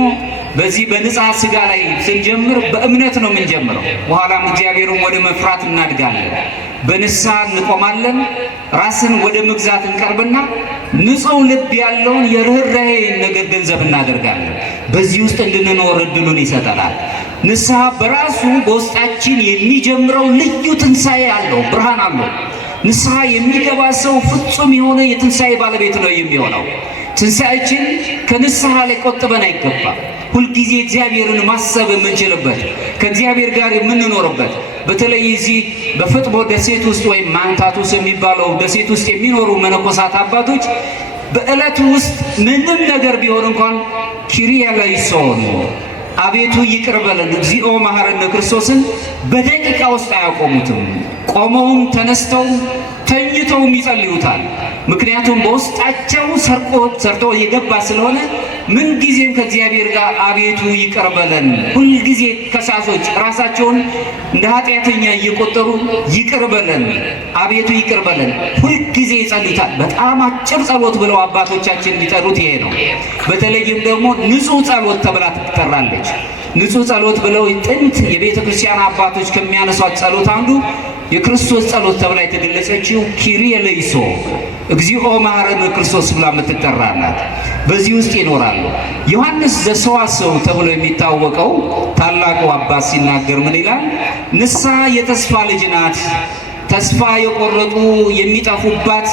በዚህ በንጽሐ ሥጋ ላይ ስንጀምር በእምነት ነው የምንጀምረው። በኋላም እግዚአብሔርን ወደ መፍራት እናድጋለን። በንስሐ እንቆማለን። ራስን ወደ መግዛት እንቀርብና ንጹህ ልብ ያለውን የርኅራኄ ነገር ገንዘብ እናደርጋለን። በዚህ ውስጥ እንድንኖር እድሉን ይሰጠናል። ንስሐ በራሱ በውስጣችን የሚጀምረው ልዩ ትንሣኤ አለው፣ ብርሃን አለው። ንስሐ የሚገባ ሰው ፍጹም የሆነ የትንሣኤ ባለቤት ነው የሚሆነው። ትንሣኤችን ከንስሐ ላይ ቆጥበን አይገባም። ሁልጊዜ እግዚአብሔርን ማሰብ የምንችልበት ከእግዚአብሔር ጋር የምንኖርበት በተለይ እዚህ በፍጥሞ ደሴት ውስጥ ወይም ማንታቱስ የሚባለው ደሴት ውስጥ የሚኖሩ መነኮሳት አባቶች በዕለቱ ውስጥ ምንም ነገር ቢሆን እንኳን ኪሪያ ላይሶን አቤቱ ይቅር በለን እግዚኦ መሐረነ ክርስቶስን በደቂቃ ውስጥ አያቆሙትም። ቆመውም ተነስተውም ተኝተውም ይጸልዩታል። ምክንያቱም በውስጣቸው ሰርቶ የገባ ስለሆነ ምንጊዜም ከእግዚአብሔር ጋር አቤቱ ይቅር በለን፣ ሁልጊዜ ከሳሾች ራሳቸውን እንደ ኃጢአተኛ እየቆጠሩ ይቅር በለን፣ አቤቱ ይቅር በለን ሁልጊዜ ይጸልዩታል። በጣም አጭር ጸሎት ብለው አባቶቻችን የሚጠሩት ይሄ ነው። በተለይም ደግሞ ንጹሕ ጸሎት ተብላ ትጠራለች። ንጹሕ ጸሎት ብለው ጥንት የቤተ ክርስቲያን አባቶች ከሚያነሷት ጸሎት አንዱ የክርስቶስ ጸሎት ተብላ የተገለጸችው ኪሪየ ለይሶ እግዚኦ መሐረነ ክርስቶስ ብላ የምትጠራ ናት። በዚህ ውስጥ ይኖራሉ። ዮሐንስ ዘሰዋስው ተብሎ የሚታወቀው ታላቁ አባት ሲናገር ምን ይላል? ንስሐ የተስፋ ልጅ ናት፣ ተስፋ የቆረጡ የሚጠፉባት፣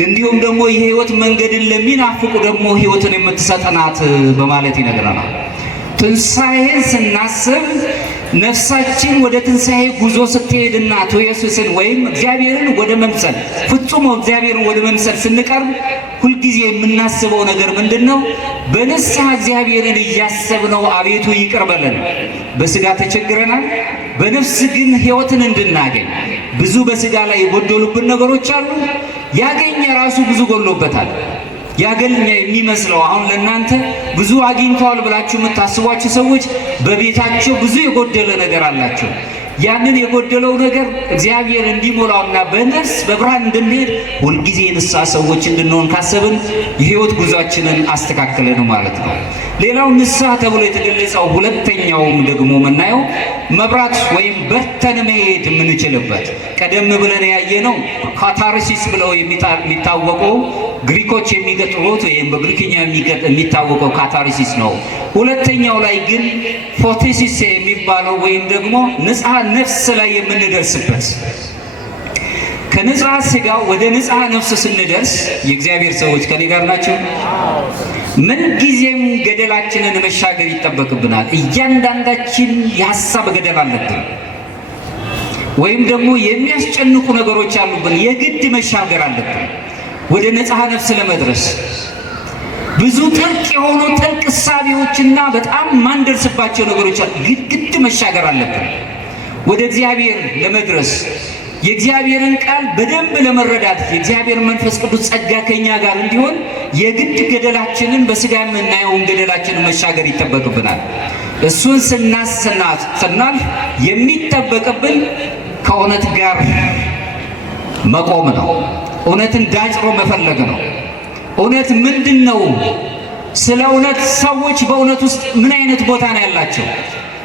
እንዲሁም ደግሞ የሕይወት መንገድን ለሚናፍቁ ደግሞ ሕይወትን የምትሰጥ ናት በማለት ይነግረናል። ትንሣኤን ስናስብ ነፍሳችን ወደ ትንሣኤ ጉዞ ስትሄድና ኢየሱስን ወይም እግዚአብሔርን ወደ መምሰል ፍጹም እግዚአብሔርን ወደ መምሰል ስንቀርብ ሁልጊዜ የምናስበው ነገር ምንድን ነው? በንስሐ እግዚአብሔርን እያሰብነው አቤቱ ይቅር በለን። በሥጋ ተቸግረናል፣ በነፍስ ግን ሕይወትን እንድናገኝ ብዙ በሥጋ ላይ የጎደሉብን ነገሮች አሉ። ያገኘ ራሱ ብዙ ጎሎበታል። ያገኘ የሚመስለው አሁን ለእናንተ ብዙ አግኝተዋል ብላችሁ የምታስቧቸው ሰዎች በቤታቸው ብዙ የጎደለ ነገር አላቸው። ያንን የጎደለው ነገር እግዚአብሔር እንዲሞላውና በነፍስ በብርሃን እንድንሄድ ሁልጊዜ የንስሐ ሰዎች እንድንሆን ካሰብን የሕይወት ጉዟችንን አስተካክለን ማለት ነው። ሌላው ንስሐ ተብሎ የተገለጸው ሁለተኛውም ደግሞ የምናየው መብራት ወይም በርተን መሄድ የምንችልበት ቀደም ብለን ያየነው ካታርሲስ ብለው የሚታወቀው ግሪኮች የሚገጥሙት ወይም በግሪክኛ የሚታወቀው ካታርሲስ ነው። ሁለተኛው ላይ ግን ፎቴሲስ የሚባለው ወይም ደግሞ ንጽሐ ነፍስ ላይ የምንደርስበት ከንጽሐ ሥጋ ወደ ንጽሐ ነፍስ ስንደርስ የእግዚአብሔር ሰዎች ከኔ ጋር ናቸው። ምን ጊዜም ገደላችንን መሻገር ይጠበቅብናል። እያንዳንዳችን የሐሳብ ገደል አለብን፣ ወይም ደግሞ የሚያስጨንቁ ነገሮች አሉብን። የግድ መሻገር አለብን ወደ ንጽሐ ነፍስ ለመድረስ። ብዙ ጥልቅ የሆኑ ጥልቅ እሳቤዎችና በጣም ማንደርስባቸው ነገሮች አሉ። ግድ መሻገር አለብን ወደ እግዚአብሔር ለመድረስ። የእግዚአብሔርን ቃል በደንብ ለመረዳት የእግዚአብሔር መንፈስ ቅዱስ ጸጋ ከኛ ጋር እንዲሆን የግድ ገደላችንን በሥጋ የምናየውን ገደላችንን መሻገር ይጠበቅብናል። እሱን ስናልፍ የሚጠበቅብን ከእውነት ጋር መቆም ነው። እውነትን ዳጭሮ መፈለግ ነው። እውነት ምንድን ነው? ስለ እውነት ሰዎች በእውነት ውስጥ ምን አይነት ቦታ ነው ያላቸው?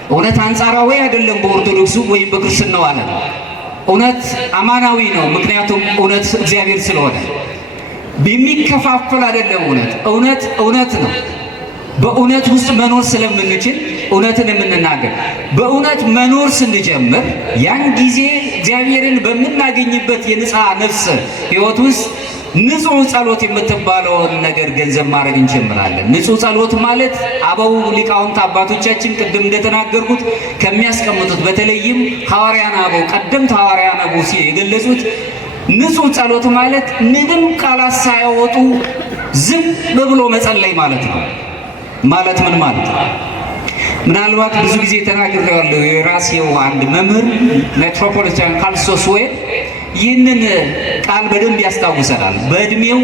እውነት አንጻራዊ አይደለም በኦርቶዶክሱ ወይም በክርስትናው ዓለም። እውነት አማናዊ ነው። ምክንያቱም እውነት እግዚአብሔር ስለሆነ የሚከፋፈል አይደለም። እውነት ነው። በእውነት ውስጥ መኖር ስለምንችል እውነትን የምንናገር በእውነት መኖር ስንጀምር ያን ጊዜ እግዚአብሔርን በምናገኝበት የንጽሐ ነፍስ ሕይወት ውስጥ ንጹሕ ጸሎት የምትባለውን ነገር ገንዘብ ማድረግ እንጀምራለን። ንጹሕ ጸሎት ማለት አበው ሊቃውንት አባቶቻችን ቅድም እንደተናገርኩት ከሚያስቀምጡት በተለይም ሐዋርያን አበው ቀደምት ሐዋርያን አበው የገለጹት ንጹሕ ጸሎት ማለት ምንም ቃላት ሳያወጡ ዝም ብሎ መጸለይ ማለት ነው። ማለት ምን ማለት ነው? ምናልባት ብዙ ጊዜ ተናግሬዋለሁ። የራሴው አንድ መምህር ሜትሮፖሊታን ካልሶስ ወይ ይህንን ቃል በደንብ ያስታውሰናል። በእድሜው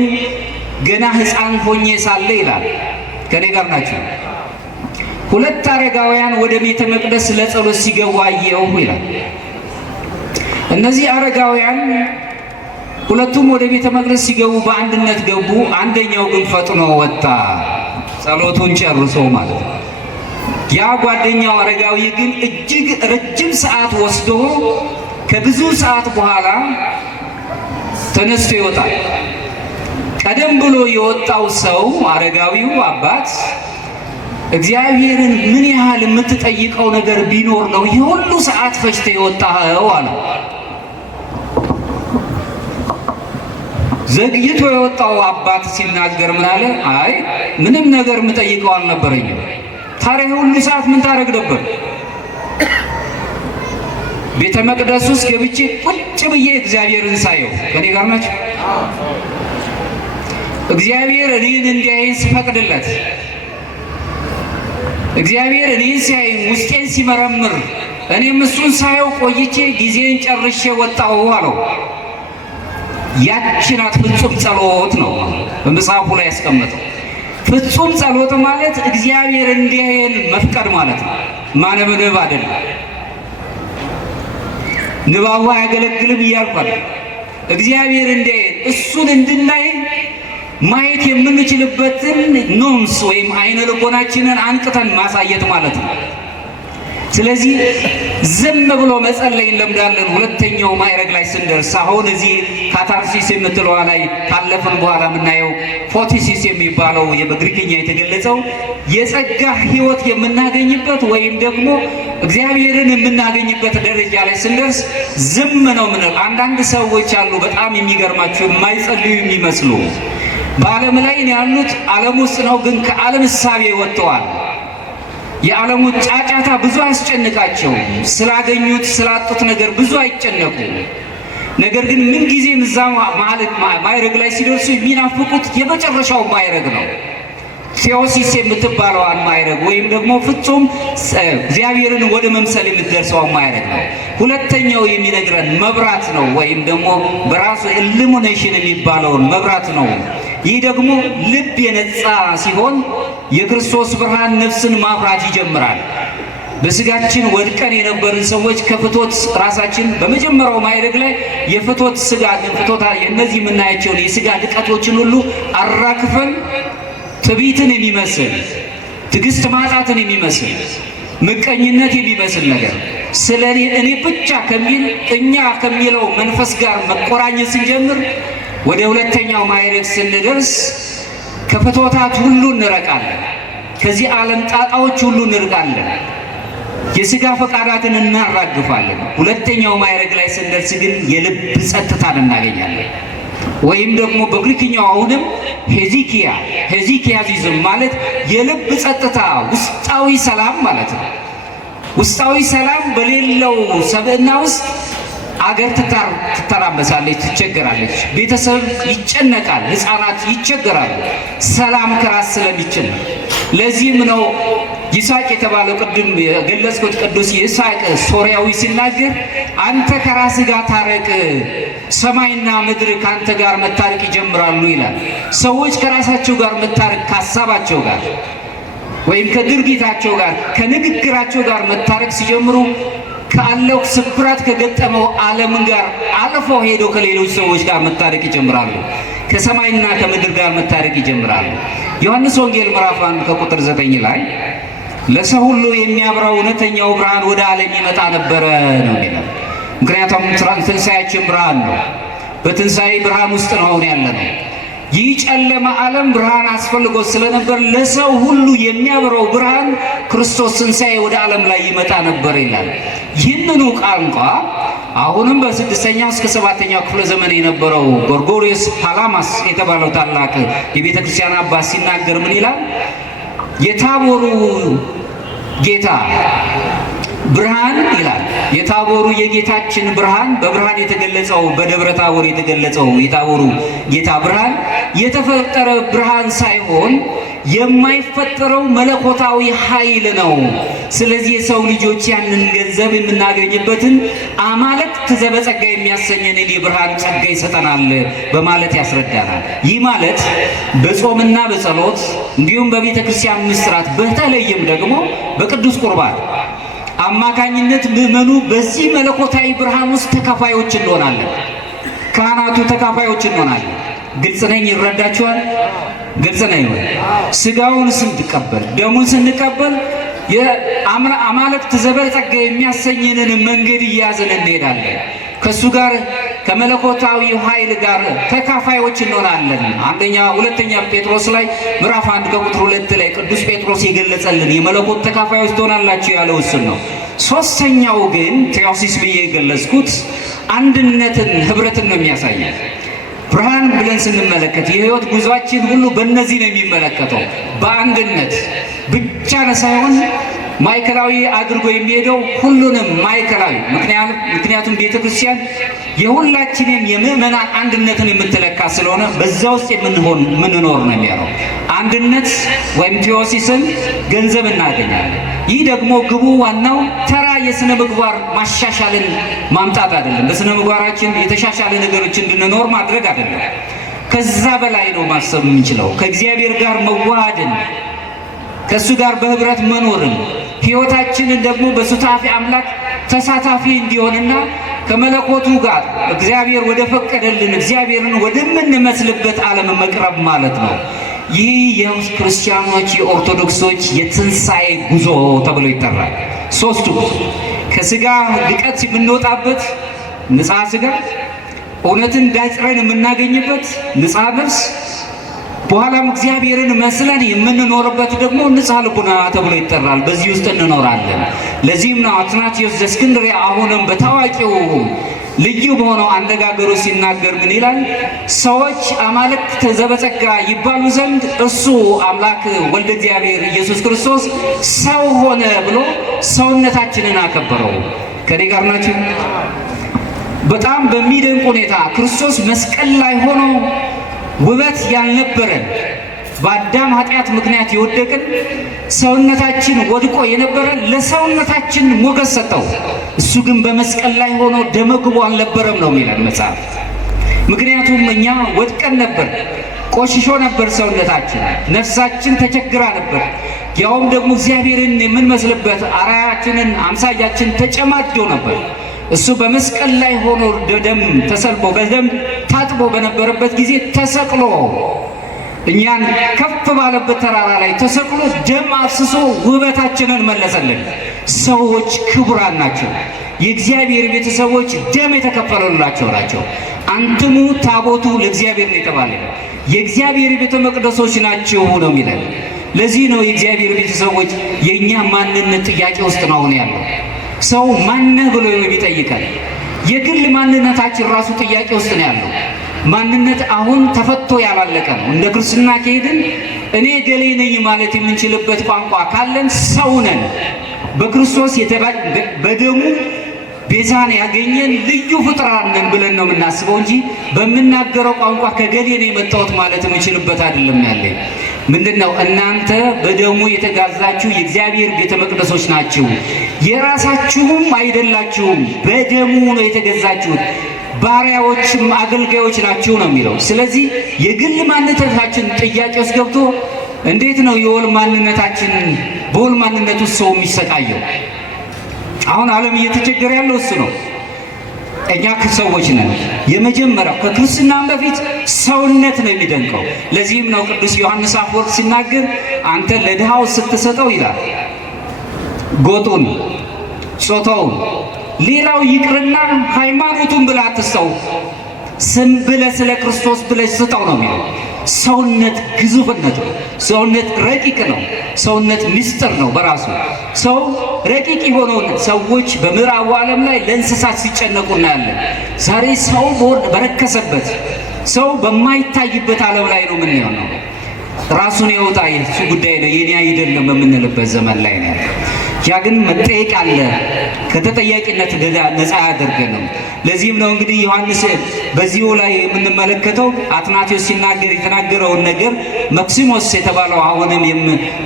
ገና ሕፃን ሆኜ ሳለ ይላል፣ ከኔ ጋር ናቸው፣ ሁለት አረጋውያን ወደ ቤተ መቅደስ ለጸሎት ሲገቡ አየሁ ይላል። እነዚህ አረጋውያን ሁለቱም ወደ ቤተ መቅደስ ሲገቡ በአንድነት ገቡ። አንደኛው ግን ፈጥኖ ወጣ፣ ጸሎቱን ጨርሶ ማለት ነው። ያ ጓደኛው አረጋዊ ግን እጅግ ረጅም ሰዓት ወስዶ ከብዙ ሰዓት በኋላ ተነስቶ ይወጣል። ቀደም ብሎ የወጣው ሰው አረጋዊው አባት እግዚአብሔርን ምን ያህል የምትጠይቀው ነገር ቢኖር ነው ይህ ሁሉ ሰዓት ፈጅተ የወጣኸው አለው። ዘግይቶ የወጣው አባት ሲናገር ምን አለ? አይ ምንም ነገር የምጠይቀው አልነበረኝም። ታዲያ ሁሉ ሰዓት ምን ታደርግ ነበር? ቤተ መቅደስ ውስጥ ገብቼ ቁጭ ብዬ እግዚአብሔርን ሳየው። ከኔ ጋር ናቸው። እግዚአብሔር እኔን እንዲያይን ስፈቅድለት፣ እግዚአብሔር እኔን ሲያይ ውስጤን ሲመረምር፣ እኔም እሱን ሳየው ቆይቼ ጊዜን ጨርሼ ወጣሁ አለው። ያቺ ናት ፍጹም ጸሎት ነው በመጽሐፉ ላይ ያስቀመጠው። ፍጹም ጸሎት ማለት እግዚአብሔር እንዲያየን መፍቀድ ማለት ነው። ማነበብ አይደለም። ንባቡ አያገለግልም እያልኳል። እግዚአብሔር እንዲያየን እሱን እንድናይ ማየት የምንችልበትን ኖንስ ወይም አይነ ልቦናችንን አንቅተን ማሳየት ማለት ነው። ስለዚህ ዝም ብሎ መጸለይ እንለምዳለን። ሁለተኛው ማዕረግ ላይ ስንደርስ አሁን እዚህ ካታርሲስ የምትለዋ ላይ ካለፍን በኋላ የምናየው ፎቲሲስ የሚባለው በግሪክኛ የተገለጸው የጸጋ ሕይወት የምናገኝበት ወይም ደግሞ እግዚአብሔርን የምናገኝበት ደረጃ ላይ ስንደርስ ዝም ነው ምንል። አንዳንድ ሰዎች አሉ በጣም የሚገርማቸው የማይጸልዩ የሚመስሉ በዓለም ላይ ያሉት ዓለም ውስጥ ነው፣ ግን ከዓለም እሳቤ ወጥተዋል። የዓለሙ ጫጫታ ብዙ አያስጨንቃቸው፣ ስላገኙት ስላጡት ነገር ብዙ አይጨነቁ። ነገር ግን ምን ጊዜም እዛ ማዕረግ ላይ ሲደርሱ የሚናፍቁት የመጨረሻው ማዕረግ ነው። ቴዎሲስ የምትባለዋን ማዕረግ ወይም ደግሞ ፍጹም እግዚአብሔርን ወደ መምሰል የምትደርሰው ማዕረግ ነው። ሁለተኛው የሚነግረን መብራት ነው፣ ወይም ደግሞ በራሱ ኢሉሚኔሽን የሚባለውን መብራት ነው። ይህ ደግሞ ልብ የነጻ ሲሆን የክርስቶስ ብርሃን ነፍስን ማብራት ይጀምራል። በስጋችን ወድቀን የነበርን ሰዎች ከፍቶት ራሳችን በመጀመሪያው ማዕረግ ላይ የፍቶት ስጋ ፍቶታ የእነዚህ የምናያቸውን የስጋ ድቀቶችን ሁሉ አራክፈን ትዕቢትን የሚመስል ትዕግስት ማጣትን የሚመስል ምቀኝነት የሚመስል ነገር ስለ እኔ ብቻ ከሚል እኛ ከሚለው መንፈስ ጋር መቆራኘት ስንጀምር ወደ ሁለተኛው ማዕረግ ስንደርስ ከፍቶታት ሁሉ እንርቃለን። ከዚህ ዓለም ጣጣዎች ሁሉ እንርቃለን። የሥጋ ፈቃዳትን እናራግፋለን። ሁለተኛው ማዕረግ ላይ ስንደርስ ግን የልብ ጸጥታን እናገኛለን። ወይም ደግሞ በግሪክኛው አሁንም ሄዚኪያዚዝም ማለት የልብ ጸጥታ፣ ውስጣዊ ሰላም ማለት ነው። ውስጣዊ ሰላም በሌለው ሰብዕና ውስጥ አገር ትተራመሳለች፣ ትቸገራለች። ቤተሰብ ይጨነቃል፣ ሕፃናት ይቸገራሉ። ሰላም ከራስ ስለሚችል ለዚህም ነው ይስሐቅ የተባለው ቅድም የገለጽኩት ቅዱስ ይስሐቅ ሶርያዊ ሲናገር አንተ ከራስህ ጋር ታረቅ፣ ሰማይና ምድር ከአንተ ጋር መታረቅ ይጀምራሉ ይላል። ሰዎች ከራሳቸው ጋር መታረቅ ከሀሳባቸው ጋር ወይም ከድርጊታቸው ጋር ከንግግራቸው ጋር መታረቅ ሲጀምሩ ካለው ስብራት ከገጠመው ዓለም ጋር አልፈው ሄደው ከሌሎች ሰዎች ጋር መታረቅ ይጀምራሉ። ከሰማይና ከምድር ጋር መታረቅ ይጀምራሉ። ዮሐንስ ወንጌል ምዕራፍ 1 ከቁጥር 9 ላይ ለሰው ሁሉ የሚያበራው እውነተኛው ብርሃን ወደ ዓለም ይመጣ ነበረ ነው የሚለው። ምክንያቱም ትንሣኤያችን ብርሃን ነው። በትንሣኤ ብርሃን ውስጥ ነው አሁን ያለነው። ይህ ጨለማ ዓለም ብርሃን አስፈልጎ ስለነበር ለሰው ሁሉ የሚያበራው ብርሃን ክርስቶስ ትንሣኤ ወደ ዓለም ላይ ይመጣ ነበር ይላል። ይህንኑ ቋንቋ አሁንም በ6ኛው እስከ 7ኛው ክፍለ ዘመን የነበረው ጎርጎርዮስ ፓላማስ የተባለው ታላቅ የቤተ ክርስቲያን አባት ሲናገር ምን ይላል? የታቦሩ ጌታ ብርሃን ይላል። የታቦሩ የጌታችን ብርሃን በብርሃን የተገለጸው በደብረ ታቦር የተገለጸው የታቦሩ ጌታ ብርሃን የተፈጠረ ብርሃን ሳይሆን የማይፈጠረው መለኮታዊ ኃይል ነው። ስለዚህ የሰው ልጆች ያንን ገንዘብ የምናገኝበትን አማልክት ዘበጸጋ የሚያሰኘንን የብርሃን ጸጋ ይሰጠናል በማለት ያስረዳናል። ይህ ማለት በጾምና በጸሎት እንዲሁም በቤተ ክርስቲያን ምስራት በተለይም ደግሞ በቅዱስ ቁርባን አማካኝነት ምዕመኑ በዚህ መለኮታዊ ብርሃን ውስጥ ተካፋዮች እንሆናለን። ካህናቱ ተካፋዮች እንሆናለን። ግልጽ ነኝ? ይረዳችኋል? ግልጽ ነኝ ወይ? ስጋውን ስንቀበል ደሙን ስንቀበል የአማልክት ዘበጸጋ የሚያሰኝንን መንገድ እያዘን እንሄዳለን። ከሱ ጋር ከመለኮታዊ ኃይል ጋር ተካፋዮች እንሆናለን። ሁለተኛ ጴጥሮስ ላይ ምዕራፍ 1 ከቁጥር 2 ላይ ቅዱስ ጴጥሮስ የገለጸልን የመለኮት ተካፋዮች ትሆናላችሁ ያለው እሱን ነው። ሶስተኛው ግን ቴዎሲስ ብዬ የገለጽኩት አንድነትን፣ ህብረትን ነው የሚያሳየው። ብርሃን ብለን ስንመለከት የህይወት ጉዟችን ሁሉ በእነዚህ ነው የሚመለከተው። በአንድነት ብቻ ሳይሆን ማዕከላዊ አድርጎ የሚሄደው ሁሉንም ማዕከላዊ። ምክንያቱም ቤተክርስቲያን የሁላችንም የምእመናን አንድነትን የምትለካ ስለሆነ በዛ ውስጥ የምንኖር ነው የሚያለው። አንድነት ወይም ቴዎሲስን ገንዘብ እናገኛለን። ይህ ደግሞ ግቡ ዋናው ተራ የስነ ምግባር ማሻሻልን ማምጣት አይደለም። በስነ ምግባራችን የተሻሻለ ነገሮች እንድንኖር ማድረግ አይደለም። ከዛ በላይ ነው ማሰብ የምንችለው። ከእግዚአብሔር ጋር መዋሃድን፣ ከእሱ ጋር በህብረት መኖርን፣ ህይወታችንን ደግሞ በሱታፊ አምላክ ተሳታፊ እንዲሆንና ከመለኮቱ ጋር እግዚአብሔር ወደ ፈቀደልን እግዚአብሔርን ወደምንመስልበት ዓለም መቅረብ ማለት ነው። ይህ የክርስቲያኖች የኦርቶዶክሶች የትንሣኤ ጉዞ ተብሎ ይጠራል። ሶስቱ ከስጋ ድቀት የምንወጣበት ንጽሐ ስጋ፣ እውነትን ዳጭረን የምናገኝበት ንጽሐ ነፍስ፣ በኋላም እግዚአብሔርን መስለን የምንኖርበት ደግሞ ንጽሐ ልቡና ተብሎ ይጠራል። በዚህ ውስጥ እንኖራለን። ለዚህም ነው አትናቴዎስ ዘእስክንድርያ አሁንም በታዋቂው ልዩ በሆነው አነጋገሩ ሲናገር ምን ይላል? ሰዎች አማልክት ዘበጸጋ ይባሉ ዘንድ እሱ አምላክ ወልደ እግዚአብሔር ኢየሱስ ክርስቶስ ሰው ሆነ ብሎ ሰውነታችንን አከበረው። ከኔ ጋር ናችሁ? በጣም በሚደንቅ ሁኔታ ክርስቶስ መስቀል ላይ ሆኖ ውበት ያልነበረን በአዳም ኃጢአት ምክንያት የወደቅን ሰውነታችን ወድቆ የነበረ ለሰውነታችን ሞገስ ሰጠው። እሱ ግን በመስቀል ላይ ሆኖ ደመግቦ አልነበረም ነው የሚለን መጽሐፍ። ምክንያቱም እኛ ወድቀን ነበር፣ ቆሽሾ ነበር ሰውነታችን፣ ነፍሳችን ተቸግራ ነበር። ያውም ደግሞ እግዚአብሔርን የምንመስልበት አርአያችንን አምሳያችን ተጨማዶ ነበር። እሱ በመስቀል ላይ ሆኖ ደም ተሰልቦ በደም ታጥቦ በነበረበት ጊዜ ተሰቅሎ እኛን ከፍ ባለበት ተራራ ላይ ተሰቅሎ ደም አፍስሶ ውበታችንን መለሰልን። ሰዎች ክቡራን ናቸው። የእግዚአብሔር ቤተሰቦች ደም የተከፈለላቸው ናቸው። አንትሙ ታቦቱ ለእግዚአብሔር ነው የተባለ የእግዚአብሔር ቤተ መቅደሶች ናቸው ነው የሚለን። ለዚህ ነው የእግዚአብሔር ቤተሰቦች የእኛ ማንነት ጥያቄ ውስጥ ነው ያለው። ሰው ማነህ ብሎ ይጠይቃል። የግል ማንነታችን ራሱ ጥያቄ ውስጥ ነው ያለው። ማንነት አሁን ተፈቶ ያላለቀ ነው። እንደ ክርስትና ከሄድን እኔ ገሌ ነኝ ማለት የምንችልበት ቋንቋ ካለን ሰው ነን። በክርስቶስ በደሙ ቤዛን ያገኘን ልዩ ፍጥራን ነን ብለን ነው የምናስበው እንጂ በምናገረው ቋንቋ ከገሌ ነው የመጣሁት ማለት የምንችልበት አይደለም ያለኝ። ምንድነው? እናንተ በደሙ የተጋዛችሁ የእግዚአብሔር ቤተ መቅደሶች ናችሁ፣ የራሳችሁም አይደላችሁም፣ በደሙ ነው የተገዛችሁት፣ ባሪያዎችም አገልጋዮች ናችሁ ነው የሚለው። ስለዚህ የግል ማንነታችን ጥያቄ ውስጥ ገብቶ እንዴት ነው የወል ማንነታችን በወል ማንነት ውስጥ ሰው የሚሰቃየው? አሁን ዓለም እየተቸገረ ያለው እሱ ነው። እኛ ሰዎች ነን። የመጀመሪያው ከክርስትናም በፊት ሰውነት ነው የሚደንቀው። ለዚህም ነው ቅዱስ ዮሐንስ አፈወርቅ ሲናገር አንተ ለድሃው ስትሰጠው ይላል ጎጡን፣ ጾታውን፣ ሌላው ይቅርና ሃይማኖቱን ብለህ አትስጠው፣ ስም ብለህ ስለ ክርስቶስ ብለህ ስጠው ነው የሚለው። ሰውነት ግዙፍነት ነው። ሰውነት ረቂቅ ነው። ሰውነት ምስጢር ነው በራሱ። ሰው ረቂቅ የሆነውን ሰዎች በምዕራቡ ዓለም ላይ ለእንስሳት ሲጨነቁ እናያለን። ዛሬ ሰው በረከሰበት ሰው በማይታይበት ዓለም ላይ ነው የምንሆነው። ራሱን ያወጣ የሱ ጉዳይ ነው የኔ አይደለም በምንልበት ዘመን ላይ ነው። ያ ግን መጠየቅ አለ። ከተጠያቂነት ነፃ ያደርገንም። ለዚህም ነው እንግዲህ ዮሐንስ በዚሁ ላይ የምንመለከተው አትናቴዎስ ሲናገር የተናገረውን ነገር መክሲሞስ የተባለው አሁንም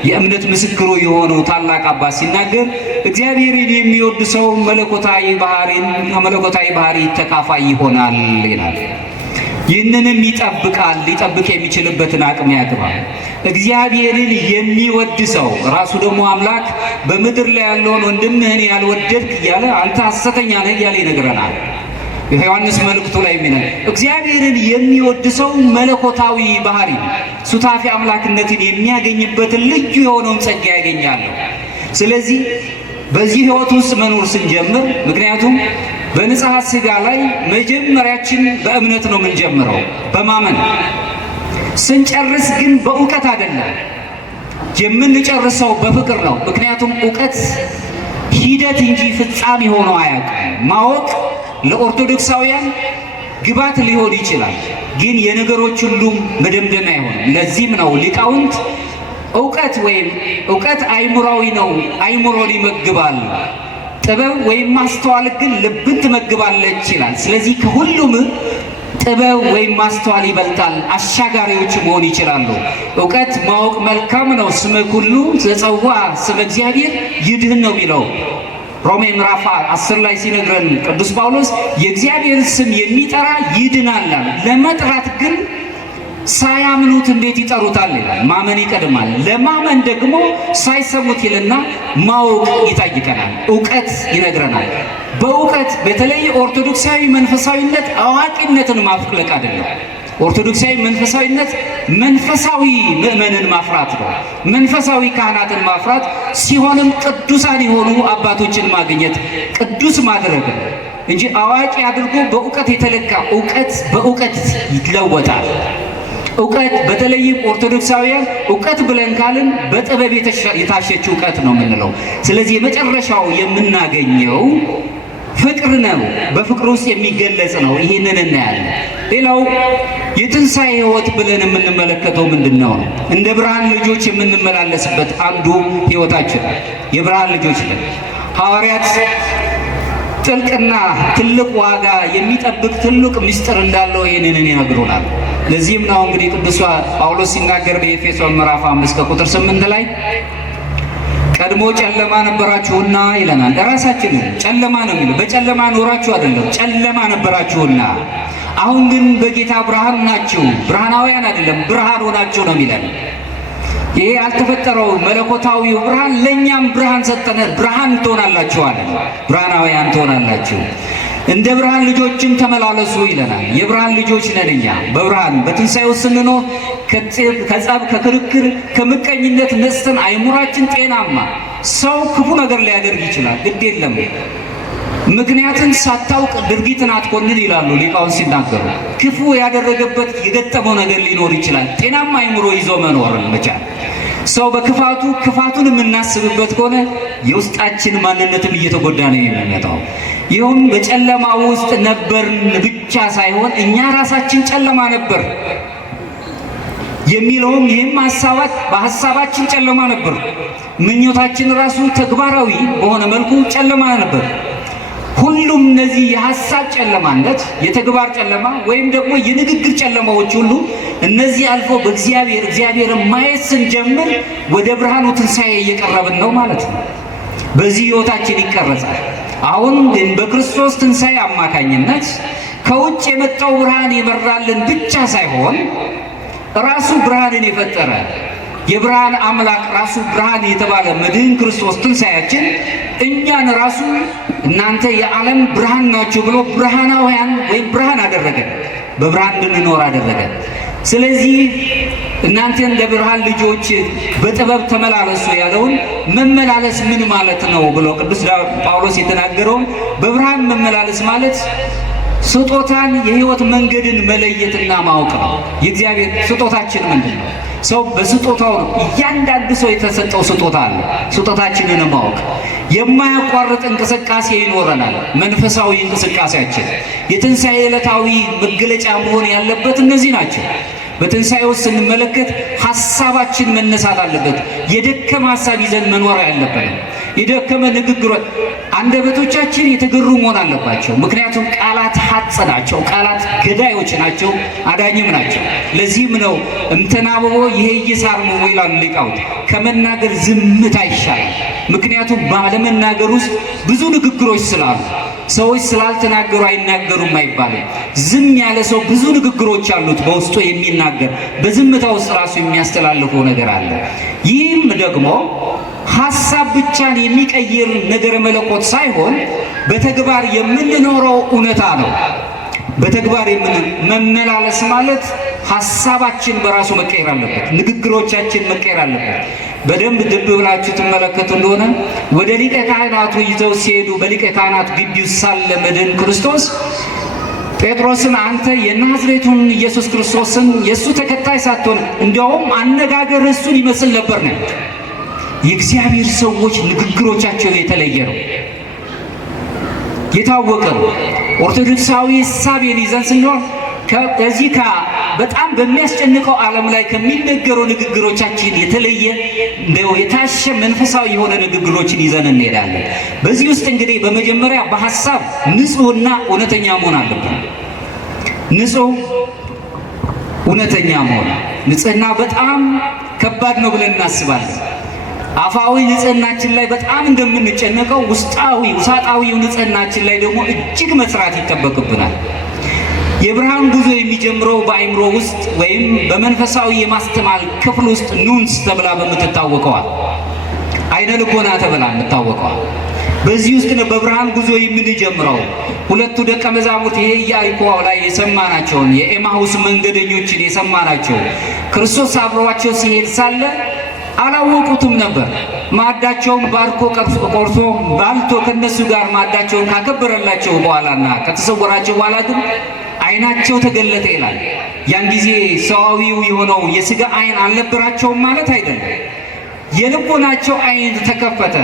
የእምነት ምስክሩ የሆነው ታላቅ አባት ሲናገር እግዚአብሔርን የሚወድ ሰው መለኮታዊ ባህሪ ተካፋይ ይሆናል ይላል። ይህንንም ይጠብቃል። ሊጠብቅ የሚችልበትን አቅም ያግባል። እግዚአብሔርን የሚወድ ሰው ራሱ ደግሞ አምላክ በምድር ላይ ያለውን ወንድምህን ያልወደድክ እያለ አንተ ሐሰተኛ ነህ እያለ ይነግረናል። ዮሐንስ መልእክቱ ላይ የሚነግር እግዚአብሔርን የሚወድ ሰው መለኮታዊ ባህሪ ሱታፊ አምላክነትን የሚያገኝበትን ልዩ የሆነውን ጸጋ ያገኛል። ስለዚህ በዚህ ህይወት ውስጥ መኖር ስንጀምር ምክንያቱም በንጽሐ ሥጋ ላይ መጀመሪያችን በእምነት ነው የምንጀምረው፣ በማመን ስንጨርስ ግን በእውቀት አይደለም የምንጨርሰው፣ በፍቅር ነው። ምክንያቱም እውቀት ሂደት እንጂ ፍጻሜ ሆኖ አያውቅም። ማወቅ ለኦርቶዶክሳውያን ግባት ሊሆን ይችላል፣ ግን የነገሮች ሁሉ መደምደሚያ አይሆንም። ለዚህም ነው ሊቃውንት እውቀት አይምሯዊ ነው፣ አይምሮን ይመግባል። ጥበብ ወይም ማስተዋል ግን ልብን ትመግባለች ይላል። ስለዚህ ከሁሉም ጥበብ ወይም ማስተዋል ይበልጣል። አሻጋሪዎች መሆን ይችላሉ። እውቀት ማወቅ መልካም ነው። ስመ ኩሉ ዘጸዋ ስመ እግዚአብሔር ይድህን ነው የሚለው ሮሜ ምዕራፍ 10 ላይ ሲነግረን ቅዱስ ጳውሎስ የእግዚአብሔር ስም የሚጠራ ይድናል። ለመጥራት ግን ሳያምኑት እንዴት ይጠሩታል ይላል። ማመን ይቀድማል። ለማመን ደግሞ ሳይሰሙት ይልና ማወቅ ይጠይቀናል። እውቀት ይነግረናል። በእውቀት በተለይ ኦርቶዶክሳዊ መንፈሳዊነት አዋቂነትን ማፍለቅ አይደለም። ኦርቶዶክሳዊ መንፈሳዊነት መንፈሳዊ ምእመንን ማፍራት ነው። መንፈሳዊ ካህናትን ማፍራት ሲሆንም ቅዱሳን የሆኑ አባቶችን ማግኘት ቅዱስ ማድረግ ነው እንጂ አዋቂ አድርጎ በእውቀት የተለካ እውቀት በእውቀት ይለወጣል። እውቀት በተለይም ኦርቶዶክሳውያን እውቀት ብለን ካልን በጥበብ የታሸች እውቀት ነው የምንለው። ስለዚህ የመጨረሻው የምናገኘው ፍቅር ነው። በፍቅር ውስጥ የሚገለጽ ነው። ይህንን እናያለን። ሌላው የትንሣኤ ሕይወት ብለን የምንመለከተው ምንድን ነው? እንደ ብርሃን ልጆች የምንመላለስበት አንዱ ሕይወታችን የብርሃን ልጆች ነን። ሐዋርያት ጥልቅና ትልቅ ዋጋ የሚጠብቅ ትልቅ ምስጢር እንዳለው ይህንን ይነግሩናል። ለዚህም ነው እንግዲህ ቅዱስ ጳውሎስ ሲናገር በኤፌሶን ምዕራፍ 5 ከቁጥር 8 ላይ ቀድሞ ጨለማ ነበራችሁና ይለናል። ራሳችንን ጨለማ ነው የሚለው። በጨለማ ኖራችሁ አይደለም፣ ጨለማ ነበራችሁና አሁን ግን በጌታ ብርሃን ናችሁ። ብርሃናውያን አይደለም፣ ብርሃን ሆናችሁ ነው የሚለን። ይሄ ያልተፈጠረው መለኮታዊው ብርሃን ለእኛም ብርሃን ሰጠነ። ብርሃን ትሆናላችሁ አለ። ብርሃናውያን ትሆናላችሁ፣ እንደ ብርሃን ልጆችም ተመላለሱ ይለናል። የብርሃን ልጆች ነን እኛ። በብርሃን በትንሣኤው ስንኖር ከጸብ፣ ከክርክር፣ ከምቀኝነት ነስተን አይምሯችን ጤናማ። ሰው ክፉ ነገር ሊያደርግ ይችላል፣ ግድ የለም ምክንያትን ሳታውቅ ድርጊትን አትኮንን ይላሉ ሊቃውን ሲናገሩ። ክፉ ያደረገበት የገጠመው ነገር ሊኖር ይችላል። ጤናማ አይምሮ ይዞ መኖርን መቻል። ሰው በክፋቱ ክፋቱን የምናስብበት ከሆነ የውስጣችን ማንነትም እየተጎዳ ነው የሚመጣው። ይሁን በጨለማ ውስጥ ነበርን ብቻ ሳይሆን እኛ ራሳችን ጨለማ ነበር የሚለውም ይህም በሀሳባችን ጨለማ ነበር። ምኞታችን ራሱ ተግባራዊ በሆነ መልኩ ጨለማ ነበር። ሁሉም እነዚህ የሐሳብ ጨለማነት፣ የተግባር ጨለማ ወይም ደግሞ የንግግር ጨለማዎች ሁሉ እነዚህ አልፎ እግዚአብሔርን ማየት ስንጀምር ወደ ብርሃኑ ትንሣኤ እየቀረብን ነው ማለት ነው። በዚህ ሕይወታችን ይቀረጻል። አሁን ግን በክርስቶስ ትንሣኤ አማካኝነት ከውጭ የመጣው ብርሃን የበራልን ብቻ ሳይሆን ራሱ ብርሃንን የፈጠረ የብርሃን አምላክ ራሱ ብርሃን የተባለ መድህን ክርስቶስ ትንሣኤያችን እኛን ራሱ እናንተ የዓለም ብርሃን ናችሁ ብሎ ብርሃናውያን ወይም ብርሃን አደረገን፣ በብርሃን እንድንኖር አደረገን። ስለዚህ እናንተ እንደ ብርሃን ልጆች በጥበብ ተመላለሱ ያለውን መመላለስ ምን ማለት ነው ብሎ ቅዱስ ጳውሎስ የተናገረውን በብርሃን መመላለስ ማለት ስጦታን የሕይወት መንገድን መለየትና ማወቅ ነው። የእግዚአብሔር ስጦታችን ምንድን ነው? ሰው በስጦታው ነው። እያንዳንዱ ሰው የተሰጠው ስጦታ አለ። ስጦታችንን ማወቅ የማያቋርጥ እንቅስቃሴ ይኖረናል። መንፈሳዊ እንቅስቃሴያችን የትንሣኤ ዕለታዊ መገለጫ መሆን ያለበት እነዚህ ናቸው። በትንሣኤው ስንመለከት ሐሳባችን መነሳት አለበት። የደከመ ሐሳብ ይዘን መኖር ያለበት። የደከመ ንግግር አንደበቶቻችን የተገሩ መሆን አለባቸው። ምክንያቱም ቃላት ሐጽ ናቸው፣ ቃላት ገዳዮች ናቸው፣ አዳኝም ናቸው። ለዚህም ነው እምተናበቦ ይሄ ይሳርሙ ይላሉ ሊቃውንት። ከመናገር ዝምታ ይሻላል። ምክንያቱም ባለመናገር ውስጥ ብዙ ንግግሮች ስላሉ ሰዎች ስላልተናገሩ አይናገሩም አይባልም። ዝም ያለ ሰው ብዙ ንግግሮች አሉት በውስጡ የሚናገር፣ በዝምታ ውስጥ ራሱ የሚያስተላልፈው ነገር አለ። ይህም ደግሞ ሐሳብ ብቻን የሚቀይር ነገረ መለኮት ሳይሆን በተግባር የምንኖረው እውነታ ነው። በተግባር መመላለስ ማለት ሐሳባችን በራሱ መቀየር አለበት፣ ንግግሮቻችን መቀየር አለበት። በደንብ ልብ ብላችሁ ትመለከቱ እንደሆነ ወደ ሊቀ ካህናቱ ይዘው ሲሄዱ በሊቀ ካህናት ግቢው ሳለ መድኃኔ ክርስቶስ ጴጥሮስን አንተ የናዝሬቱን ኢየሱስ ክርስቶስን የእሱ ተከታይ ሳትሆን እንዲያውም አነጋገር እሱን ይመስል ነበር ነው። የእግዚአብሔር ሰዎች ንግግሮቻቸው የተለየ ነው፣ የታወቀ ነው። ኦርቶዶክሳዊ እሳቤን ይዘን ስንሆን ከዚህ በጣም በሚያስጨንቀው ዓለም ላይ ከሚነገሩ ንግግሮቻችን የተለየ እንደው የታሸ መንፈሳዊ የሆነ ንግግሮችን ይዘን እንሄዳለን። በዚህ ውስጥ እንግዲህ በመጀመሪያ በሐሳብ ንጹህና እውነተኛ መሆን አለብን። ንጹህ እውነተኛ መሆን፣ ንጽህና በጣም ከባድ ነው ብለን እናስባለን። አፋዊ ንጽህናችን ላይ በጣም እንደምንጨነቀው ውሳጣዊው ንጽህናችን ላይ ደግሞ እጅግ መስራት ይጠበቅብናል። የብርሃን ጉዞ የሚጀምረው በአእምሮ ውስጥ ወይም በመንፈሳዊ የማስተማር ክፍል ውስጥ ኑንስ ተብላ በምትታወቀዋ አይነ ልቦና ተብላ የምትታወቀዋ በዚህ ውስጥ ነው በብርሃን ጉዞ የምንጀምረው። ሁለቱ ደቀ መዛሙርት ይሄ ኢያሪኮ ላይ የሰማናቸውን የኤማሁስ መንገደኞችን የሰማናቸው ክርስቶስ አብሯቸው ሲሄድ ሳለ አላወቁትም ነበር። ማዕዳቸውን ባርኮ ቆርሶ ባልቶ ከነሱ ጋር ማዕዳቸውን ካከበረላቸው በኋላና ከተሰወራቸው በኋላ ግን አይናቸው ተገለጠ ይላል። ያን ጊዜ ሰዋዊው የሆነው የሥጋ አይን አልነበራቸውም ማለት አይደለም። የልቦናቸው አይን ተከፈተ።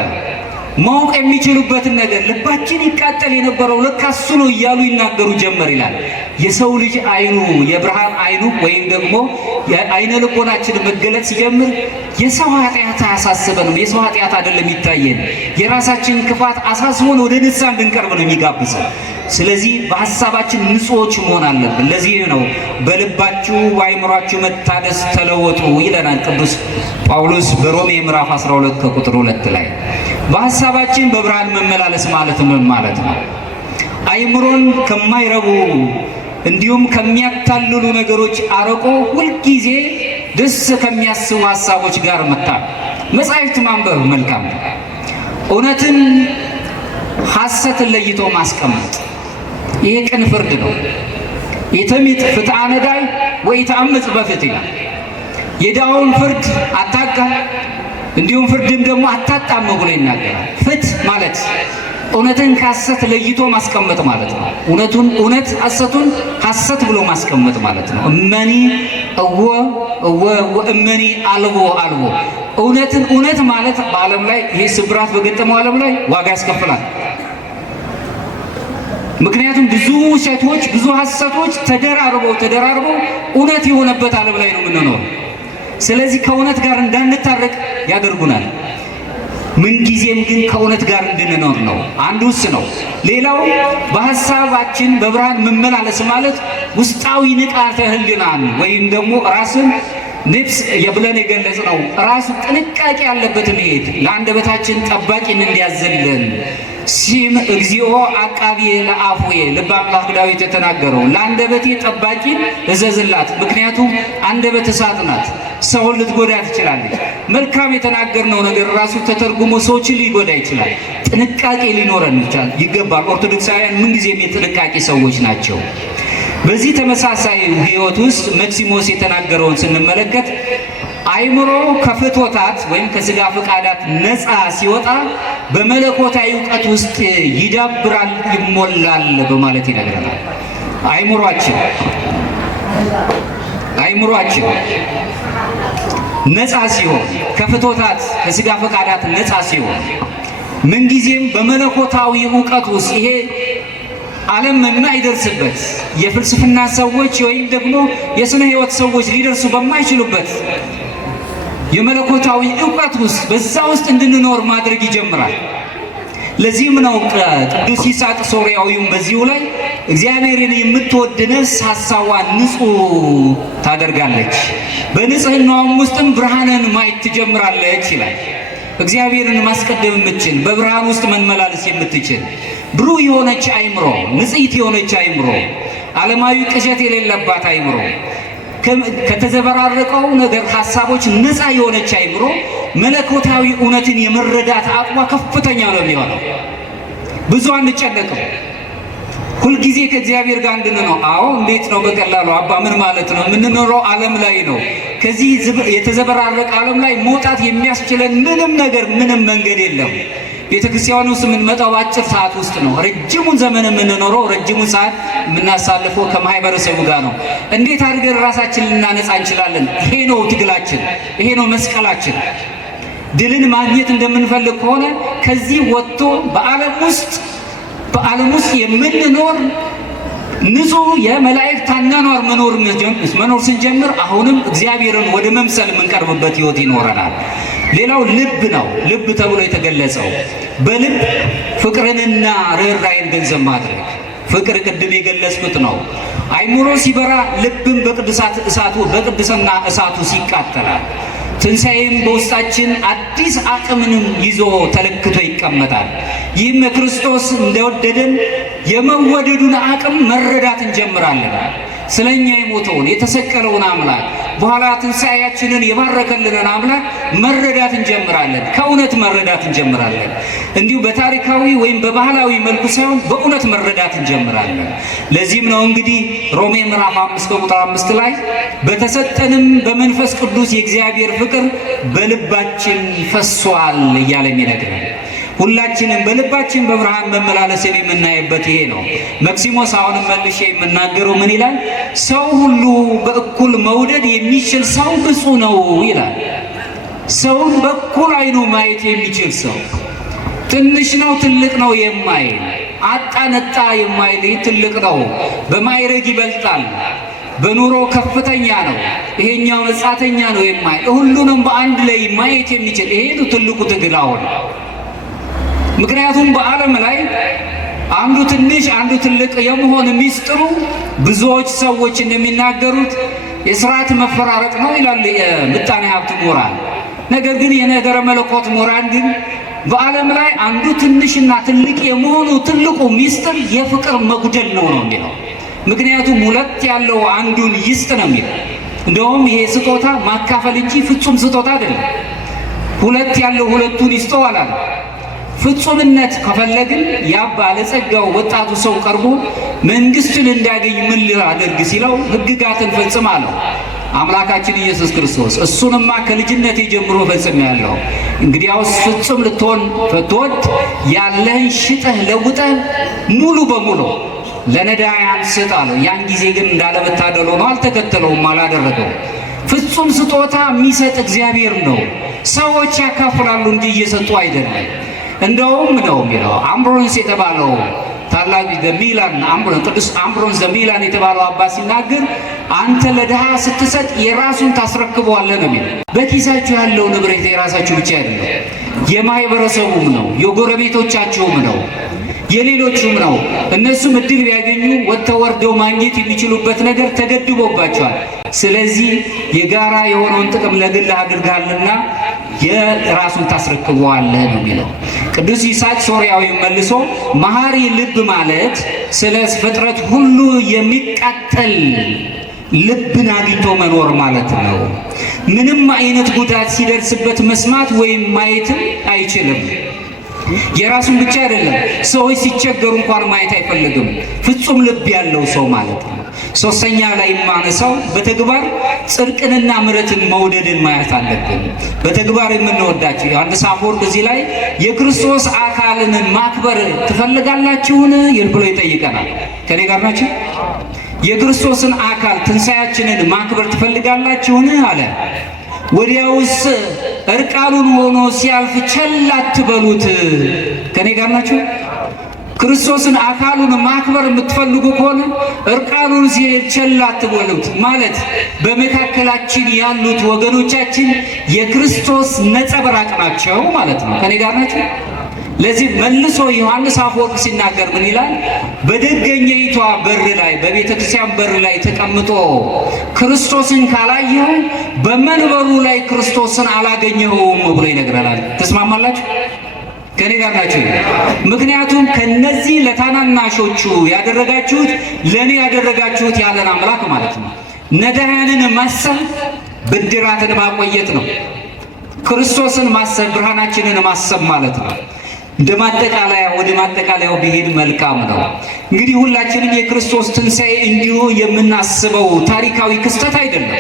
ማወቅ የሚችሉበትን ነገር ልባችን ይቃጠል የነበረው ለካ እሱ ነው እያሉ ይናገሩ ጀመር ይላል። የሰው ልጅ አይኑ የብርሃን አይኑ ወይም ደግሞ የአይነ ልቦናችን መገለጽ ሲጀምር የሰው ኃጢአት አያሳስበንም። የሰው ኃጢአት አይደለም የሚታየን፣ የራሳችን ክፋት አሳስቦን ወደ ንስሐ እንድንቀርብ ነው የሚጋብዘን። ስለዚህ በሐሳባችን ንጹዎች መሆን አለብን። ለዚህ ነው በልባችሁ በአእምሯችሁ መታደስ ተለወጡ ይለናል ቅዱስ ጳውሎስ በሮሜ ምዕራፍ 12 ከቁጥር 2 ላይ። በሐሳባችን በብርሃን መመላለስ ማለት ምን ማለት ነው? አእምሮን ከማይረቡ እንዲሁም ከሚያታልሉ ነገሮች አርቆ ሁልጊዜ ደስ ከሚያስቡ ሐሳቦች ጋር መታል። መጻሕፍት ማንበብ መልካም ነው። እውነትን ሐሰትን ለይቶ ማስቀመጥ ይሄ ቅን ፍርድ ነው። የተሚት ፍትሐ ነዳይ ወይተአምጽ በፍትሕ ይላል። የዳውን ፍርድ አታቃል እንዲሁም ፍርድም ደግሞ አታጣም ብሎ ይናገራል። ፍትሕ ማለት እውነትን ከሐሰት ለይቶ ማስቀመጥ ማለት ነው። እውነቱን እውነት፣ ሐሰቱን ሐሰት ብሎ ማስቀመጥ ማለት ነው። እመኒ እወ ወእመኒ አልቦ አልቦ። እውነትን እውነት ማለት በዓለም ላይ ይሄ ስብራት በገጠመው ዓለም ላይ ዋጋ ያስከፍላል። ምክንያቱም ብዙ ውሸቶች ብዙ ሐሰቶች ተደራርበው እውነት የሆነበት ዓለም ላይ ነው የምንኖረው። ስለዚህ ከእውነት ጋር እንዳንታረቅ ያደርጉናል። ምንጊዜም ግን ከእውነት ጋር እንድንኖር ነው። አንዱ እሱ ነው። ሌላው በሐሳባችን በብርሃን መመላለስ ማለት ውስጣዊ ንቃተ ህሊናን ወይም ደግሞ ራስን ነፍስ የብለን የገለጽ ነው። ራሱ ጥንቃቄ ያለበትን መሄድ ለአንደበታችን ጠባቂን እንዲያዘልን ሲም እግዚኦ አቃቤ ለአፉዬ ልበ አምላክ ዳዊት የተናገረው ለአንደበቴ ጠባቂን እዘዝላት። ምክንያቱም አንደበት እሳት ናት፣ ሰውን ልትጎዳ ትችላለች። መልካም የተናገርነው ነገር ራሱ ተተርጉሞ ሰዎችን ሊጎዳ ይችላል። ጥንቃቄ ሊኖረን ይገባል። ኦርቶዶክሳውያን ምንጊዜም የጥንቃቄ ሰዎች ናቸው። በዚህ ተመሳሳይ ሕይወት ውስጥ መክሲሞስ የተናገረውን ስንመለከት አእምሮ ከፍትወታት ወይም ከሥጋ ፈቃዳት ነፃ ሲወጣ በመለኮታዊ እውቀት ውስጥ ይዳብራል፣ ይሞላል በማለት ይነግረናል። አእምሮአችን ነፃ ሲሆን ከፍትወታት ከሥጋ ፈቃዳት ነፃ ሲሆን ምንጊዜም በመለኮታዊ እውቀት ውስጥ ይሄ ዓለም የማይደርስበት የፍልስፍና ሰዎች ወይም ደግሞ የሥነ ሕይወት ሰዎች ሊደርሱ በማይችሉበት የመለኮታዊ እውቀት ውስጥ በዛ ውስጥ እንድንኖር ማድረግ ይጀምራል። ለዚህም ነው ቅዱስ ይስሐቅ ሶርያዊውም በዚሁ ላይ እግዚአብሔርን የምትወድ ነፍስ ሐሳቧን ንጹሕ ታደርጋለች፣ በንጽህናውም ውስጥም ብርሃንን ማየት ትጀምራለች ይላል። እግዚአብሔርን ማስቀደም የምትችል በብርሃን ውስጥ መመላለስ የምትችል ብሩህ የሆነች አይምሮ፣ ንጽሕት የሆነች አይምሮ፣ ዓለማዊ ቅዠት የሌለባት አይምሮ፣ ከተዘበራረቀው ነገር ሐሳቦች ነፃ የሆነች አይምሮ መለኮታዊ እውነትን የመረዳት አቅሟ ከፍተኛ ነው የሚሆነው። ብዙ አንጨነቅም። ሁልጊዜ ከእግዚአብሔር ጋር እንድንኖር። አዎ እንዴት ነው በቀላሉ አባ ምን ማለት ነው? የምንኖረው ዓለም ላይ ነው። ከዚህ የተዘበራረቀ ዓለም ላይ መውጣት የሚያስችለን ምንም መንገድ የለም። ቤተክርስቲያን ውስጥ የምንመጣው በአጭር ሰዓት ውስጥ ነው። ረጅሙን ዘመን የምንኖረው ረጅሙን ሰዓት የምናሳልፈው ከማህበረሰቡ ጋር ነው። እንዴት አድርገን ራሳችንን ልናነጻ እንችላለን? ይሄ ነው ትግላችን፣ ይሄ ነው መስቀላችን። ድልን ማግኘት እንደምንፈልግ ከሆነ ከዚህ ወጥቶ በዓለም ውስጥ የምንኖር ንጹህ የመላእክት አኗኗር መኖር ስንጀምር አሁንም እግዚአብሔርን ወደ መምሰል የምንቀርብበት ህይወት ይኖረናል። ሌላው ልብ ነው። ልብ ተብሎ የተገለጸው በልብ ፍቅርንና ርኅራኄን ገንዘብ ማድረግ። ፍቅር ቅድም የገለጽኩት ነው። አይምሮ ሲበራ ልብም በቅድስና እሳቱ ይቃጠላል። ትንሣኤም በውስጣችን አዲስ አቅምንም ይዞ ተለክቶ ይቀመጣል። ይህም ክርስቶስ እንደወደደን የመወደዱን አቅም መረዳት እንጀምራለን። ስለኛ የሞተውን የተሰቀለውን አምላክ በኋላ ትንሣኤያችንን የባረከልንን አምላክ መረዳት እንጀምራለን። ከእውነት መረዳት እንጀምራለን። እንዲሁ በታሪካዊ ወይም በባህላዊ መልኩ ሳይሆን በእውነት መረዳት እንጀምራለን። ለዚህም ነው እንግዲህ ሮሜ ምዕራፍ 5 ቁጥር 5 ላይ በተሰጠንም በመንፈስ ቅዱስ የእግዚአብሔር ፍቅር በልባችን ፈሷል እያለ የሚነግረን። ሁላችንም በልባችን በብርሃን መመላለስን የምናይበት ይሄ ነው። መክሲሞስ አሁንም መልሼ የምናገረው ምን ይላል? ሰው ሁሉ በእኩል መውደድ የሚችል ሰው ብፁዕ ነው ይላል። ሰውን በእኩል አይኑ ማየት የሚችል ሰው ትንሽ ነው ትልቅ ነው የማይል፣ አጣ ነጣ የማይል ትልቅ ነው፣ በማይረግ ይበልጣል፣ በኑሮ ከፍተኛ ነው፣ ይሄኛው መጻተኛ ነው የማይል፣ ሁሉንም በአንድ ላይ ማየት የሚችል ይሄ ነው ትልቁ ትግል አሁን። ምክንያቱም በዓለም ላይ አንዱ ትንሽ አንዱ ትልቅ የመሆን ሚስጥሩ ብዙዎች ሰዎች እንደሚናገሩት የሥርዓት መፈራረቅ ነው ይላል የምጣኔ ሀብት ምሁራን። ነገር ግን የነገረ መለኮት ምሁራን ግን በዓለም ላይ አንዱ ትንሽና ትልቅ የመሆኑ ትልቁ ሚስጥር የፍቅር መጉደል ነው የሚለው። ምክንያቱም ሁለት ያለው አንዱን ይስጥ ነው የሚለው። እንደውም ይሄ ስጦታ ማካፈል እንጂ ፍጹም ስጦታ አይደለም። ሁለት ያለው ሁለቱን ይስጠዋል። ፍጹምነት ከፈለግን ያ ባለጸጋው ወጣቱ ሰው ቀርቦ መንግስትን እንዳገኝ ምን ላድርግ ሲለው ሕግጋትን ፈጽም አለው አምላካችን ኢየሱስ ክርስቶስ። እሱንማ ከልጅነቴ ጀምሮ ፈጽሜያለሁ። እንግዲያውስ ፍጹም ልትሆን ብትወድ ያለህን ሽጠህ ለውጠህ ሙሉ በሙሉ ለነዳያን ስጥ አለው። ያን ጊዜ ግን እንዳለመታደል ሆኖ አልተከተለውም፣ አላደረገው። ፍጹም ስጦታ የሚሰጥ እግዚአብሔር ነው። ሰዎች ያካፍላሉ እንጂ እየሰጡ አይደለም። እንደውም ነው የሚለው አምብሮንስ የተባለው ታላቅ ቅዱስ አምብሮንስ ዘሚላን የተባለው አባት ሲናገር አንተ ለድሃ ስትሰጥ የራሱን ታስረክበዋለህ ነው የሚለው። በኪሳችሁ ያለው ንብረት የራሳችሁ ብቻ አይደለም፣ የማህበረሰቡም ነው፣ የጎረቤቶቻችሁም ነው፣ የሌሎቹም ነው። እነሱም እድል ቢያገኙ ወጥተው ማግኘት የሚችሉበት ነገር ተገድቦባቸዋል። ስለዚህ የጋራ የሆነውን ጥቅም ለግል አድርጋልና የራሱን ታስረክበዋለህ ነው የሚለው። ቅዱስ ይስሐቅ ሶርያዊ መልሶ መሐሪ ልብ ማለት ስለ ፍጥረት ሁሉ የሚቃጠል ልብን አግኝቶ መኖር ማለት ነው። ምንም አይነት ጉዳት ሲደርስበት መስማት ወይም ማየትም አይችልም። የራሱን ብቻ አይደለም፣ ሰዎች ሲቸገሩ እንኳን ማየት አይፈልግም። ፍጹም ልብ ያለው ሰው ማለት ነው። ሶስተኛ ላይ የማነሳው በተግባር ጽድቅንና ምሕረትን መውደድን ማየት አለብን። በተግባር የምንወዳቸው ዮሐንስ አፈወርቅ እዚህ ላይ የክርስቶስ አካልን ማክበር ትፈልጋላችሁን ብሎ ይጠይቀናል። ከኔ ጋር ናችሁ? የክርስቶስን አካል ትንሣኤያችንን ማክበር ትፈልጋላችሁን አለ። ወዲያውስ እርቃኑን ሆኖ ሲያልፍ ቸል አትበሉት። ከኔ ጋር ናችሁ? ክርስቶስን አካሉን ማክበር የምትፈልጉ ከሆነ እርቃኑን ሲሄድ ቸል አትበሉት ማለት በመካከላችን ያሉት ወገኖቻችን የክርስቶስ ነጸብራቅ ናቸው ማለት ነው። ከኔ ጋር ናችሁ? ለዚህ መልሶ ዮሐንስ አፈወርቅ ሲናገር ምን ይላል? በደገኛይቷ በር ላይ በቤተ ክርስቲያን በር ላይ ተቀምጦ ክርስቶስን ካላየው በመንበሩ ላይ ክርስቶስን አላገኘኸውም ብሎ ይነግረናል። ተስማማላችሁ? ከኔ ጋር ናችሁ? ምክንያቱም ከነዚህ ለታናናሾቹ ያደረጋችሁት ለኔ ያደረጋችሁት ያለን አምላክ ማለት ነው። ነዳያንን ማሰብ ብድራትን ማቆየት ነው። ክርስቶስን ማሰብ ብርሃናችንን ማሰብ ማለት ነው። ወደ ማጠቃለያው ቢሄድ መልካም ነው። እንግዲህ ሁላችንም የክርስቶስ ትንሣኤ እንዲሁ የምናስበው ታሪካዊ ክስተት አይደለም።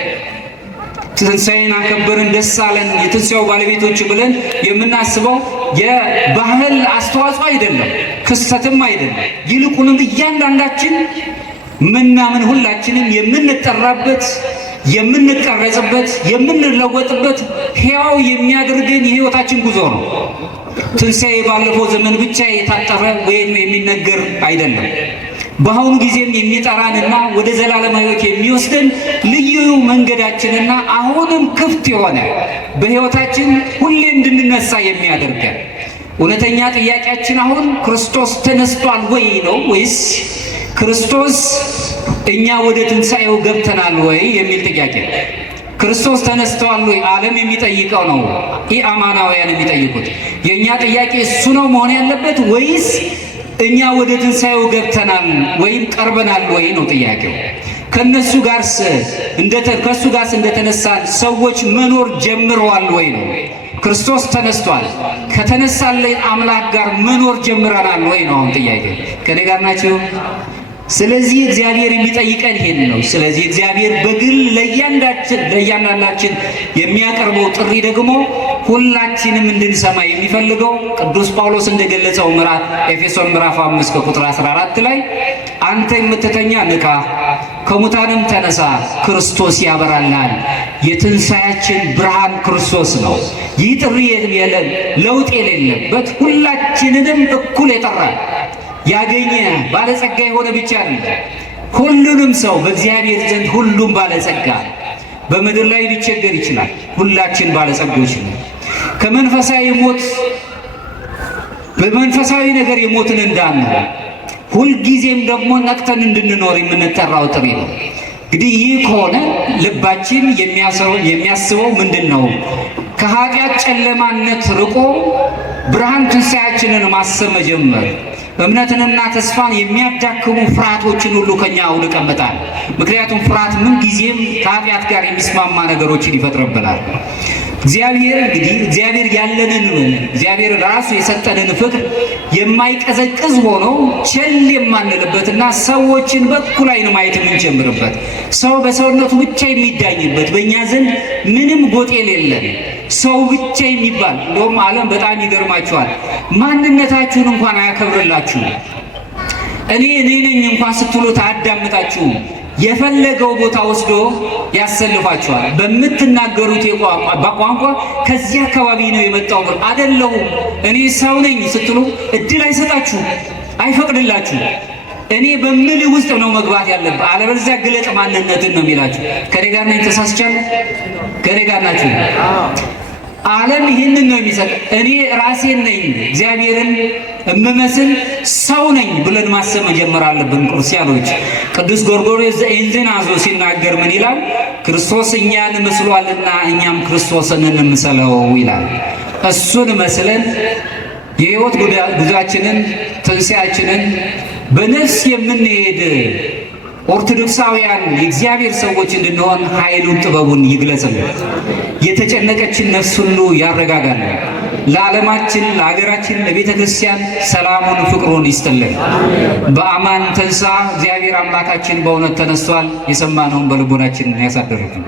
ትንሣኤን አከበርን ደስ አለን የትንሣኤው ባለቤቶች ብለን የምናስበው የባህል አስተዋጽኦ አይደለም፣ ክስተትም አይደለም። ይልቁንም እያንዳንዳችን ምናምን ሁላችንም የምንጠራበት የምንቀረጽበት የምንለወጥበት ሕያው የሚያደርገን የሕይወታችን ጉዞ ነው። ትንሣኤ ባለፈው ዘመን ብቻ የታጠረ ወይም የሚነገር አይደለም። በአሁኑ ጊዜም የሚጠራንና ወደ ዘላለም ሕይወት የሚወስደን ልዩ መንገዳችንና አሁንም ክፍት የሆነ በሕይወታችን ሁሌ እንድንነሳ የሚያደርገን እውነተኛ ጥያቄያችን አሁን ክርስቶስ ተነስቷል ወይ ነው ወይስ ክርስቶስ እኛ ወደ ትንሣኤው ገብተናል ወይ የሚል ጥያቄ። ክርስቶስ ተነስተዋል ወይ ዓለም የሚጠይቀው ነው፣ ኢአማናውያን የሚጠይቁት። የእኛ ጥያቄ እሱ ነው መሆን ያለበት ወይስ እኛ ወደ ትንሣኤው ገብተናል ወይም ቀርበናል ወይ ነው ጥያቄው። ከሱ ጋርስ እንደተነሳን ሰዎች መኖር ጀምረዋል ወይ ነው። ክርስቶስ ተነስቷል፣ ከተነሳልን አምላክ ጋር መኖር ጀምረናል ወይ ነው አሁን ጥያቄ። ከኔ ጋር ናችሁ? ስለዚህ እግዚአብሔር የሚጠይቀን ይሄን ነው። ስለዚህ እግዚአብሔር በግል ለእያንዳንዳችን የሚያቀርበው ጥሪ ደግሞ ሁላችንም እንድንሰማ የሚፈልገው ቅዱስ ጳውሎስ እንደገለጸው ኤፌሶን ምዕራፍ 5 ከቁጥር 14 ላይ አንተ የምትተኛ ንቃ፣ ከሙታንም ተነሳ፣ ክርስቶስ ያበራልሃል። የትንሣኤያችን ብርሃን ክርስቶስ ነው። ይህ ጥሪ ለውጥ የሌለበት ሁላችንንም እኩል የጠራል ያገኘ ባለጸጋ የሆነ ብቻ አይደለም። ሁሉንም ሰው በእግዚአብሔር ዘንድ ሁሉም ባለጸጋ። በምድር ላይ ሊቸገር ይችላል፣ ሁላችን ባለጸጎች ነን። ከመንፈሳዊ ሞት በመንፈሳዊ ነገር የሞትን እንዳንሆን ሁልጊዜም ደግሞ ነቅተን እንድንኖር የምንጠራው ጥሪ ነው። እንግዲህ ይህ ከሆነ ልባችን የሚያስበው ምንድን ነው? ከኃጢአት ጨለማነት ርቆ ብርሃን ትንሣኤያችንን ማሰብ መጀመር። እምነትንና ተስፋን የሚያዳክሙ ፍርሃቶችን ሁሉ ከኛ አውልቀን መጣል። ምክንያቱም ፍርሃት ምን ጊዜም ከኃጢአት ጋር የሚስማማ ነገሮችን ይፈጥርብናል። እግዚአብሔር ያለንን እግዚአብሔር ራሱ የሰጠንን ፍቅር የማይቀዘቅዝ ሆኖ ቸል የማንልበትና ሰዎችን በኩል ዓይን ማየት የምንጀምርበት፣ ሰው በሰውነቱ ብቻ የሚዳኝበት፣ በእኛ ዘንድ ምንም ጎጥ የሌለን ሰው ብቻ የሚባል እንደውም ዓለም በጣም ይገርማችኋል። ማንነታችሁን እንኳን አያከብርላችሁም። እኔ ነኝ እንኳን ስትሉት አያዳምጣችሁም። የፈለገው ቦታ ወስዶ ያሰልፋችኋል። በምትናገሩት ቋንቋ ከዚህ አካባቢ ነው የመጣው አይደለሁም እኔ ሰው ነኝ ስትሉ እድል አይሰጣችሁም፣ አይፈቅድላችሁም። እኔ በምል ውስጥ ነው መግባት ያለብህ፣ አለበለዚያ ግለጥ ማንነትን ነው የሚላችሁ። ከኔ ጋር ነኝ? ተሳስቻለሁ? ከኔ ጋር ናችሁ? ዓለም ይህንን ነው የሚሰጥ። እኔ ራሴን ነኝ እግዚአብሔርን እምመስል ሰው ነኝ ብለን ማሰብ መጀመር አለብን። ክርስቲያኖች ቅዱስ ጎርጎርዮስ ዘእንዝናዞ ሲናገር ምን ይላል? ክርስቶስ እኛን መስሏልና እኛም ክርስቶስን እንምሰለው ይላል። እሱን መስለን የሕይወት ጉዟችንን ትንሣኤያችንን በነፍስ የምንሄድ ኦርቶዶክሳውያን የእግዚአብሔር ሰዎች እንድንሆን ኃይሉን ጥበቡን ይግለጽልን። የተጨነቀችን ነፍስ ሁሉ ያረጋጋል። ለዓለማችን፣ ለሀገራችን፣ ለቤተ ክርስቲያን ሰላሙን ፍቅሩን ይስጥልን። በአማን ተንሳ እግዚአብሔር አምላካችን በእውነት ተነስቷል። የሰማነውን በልቦናችን ያሳደርልን።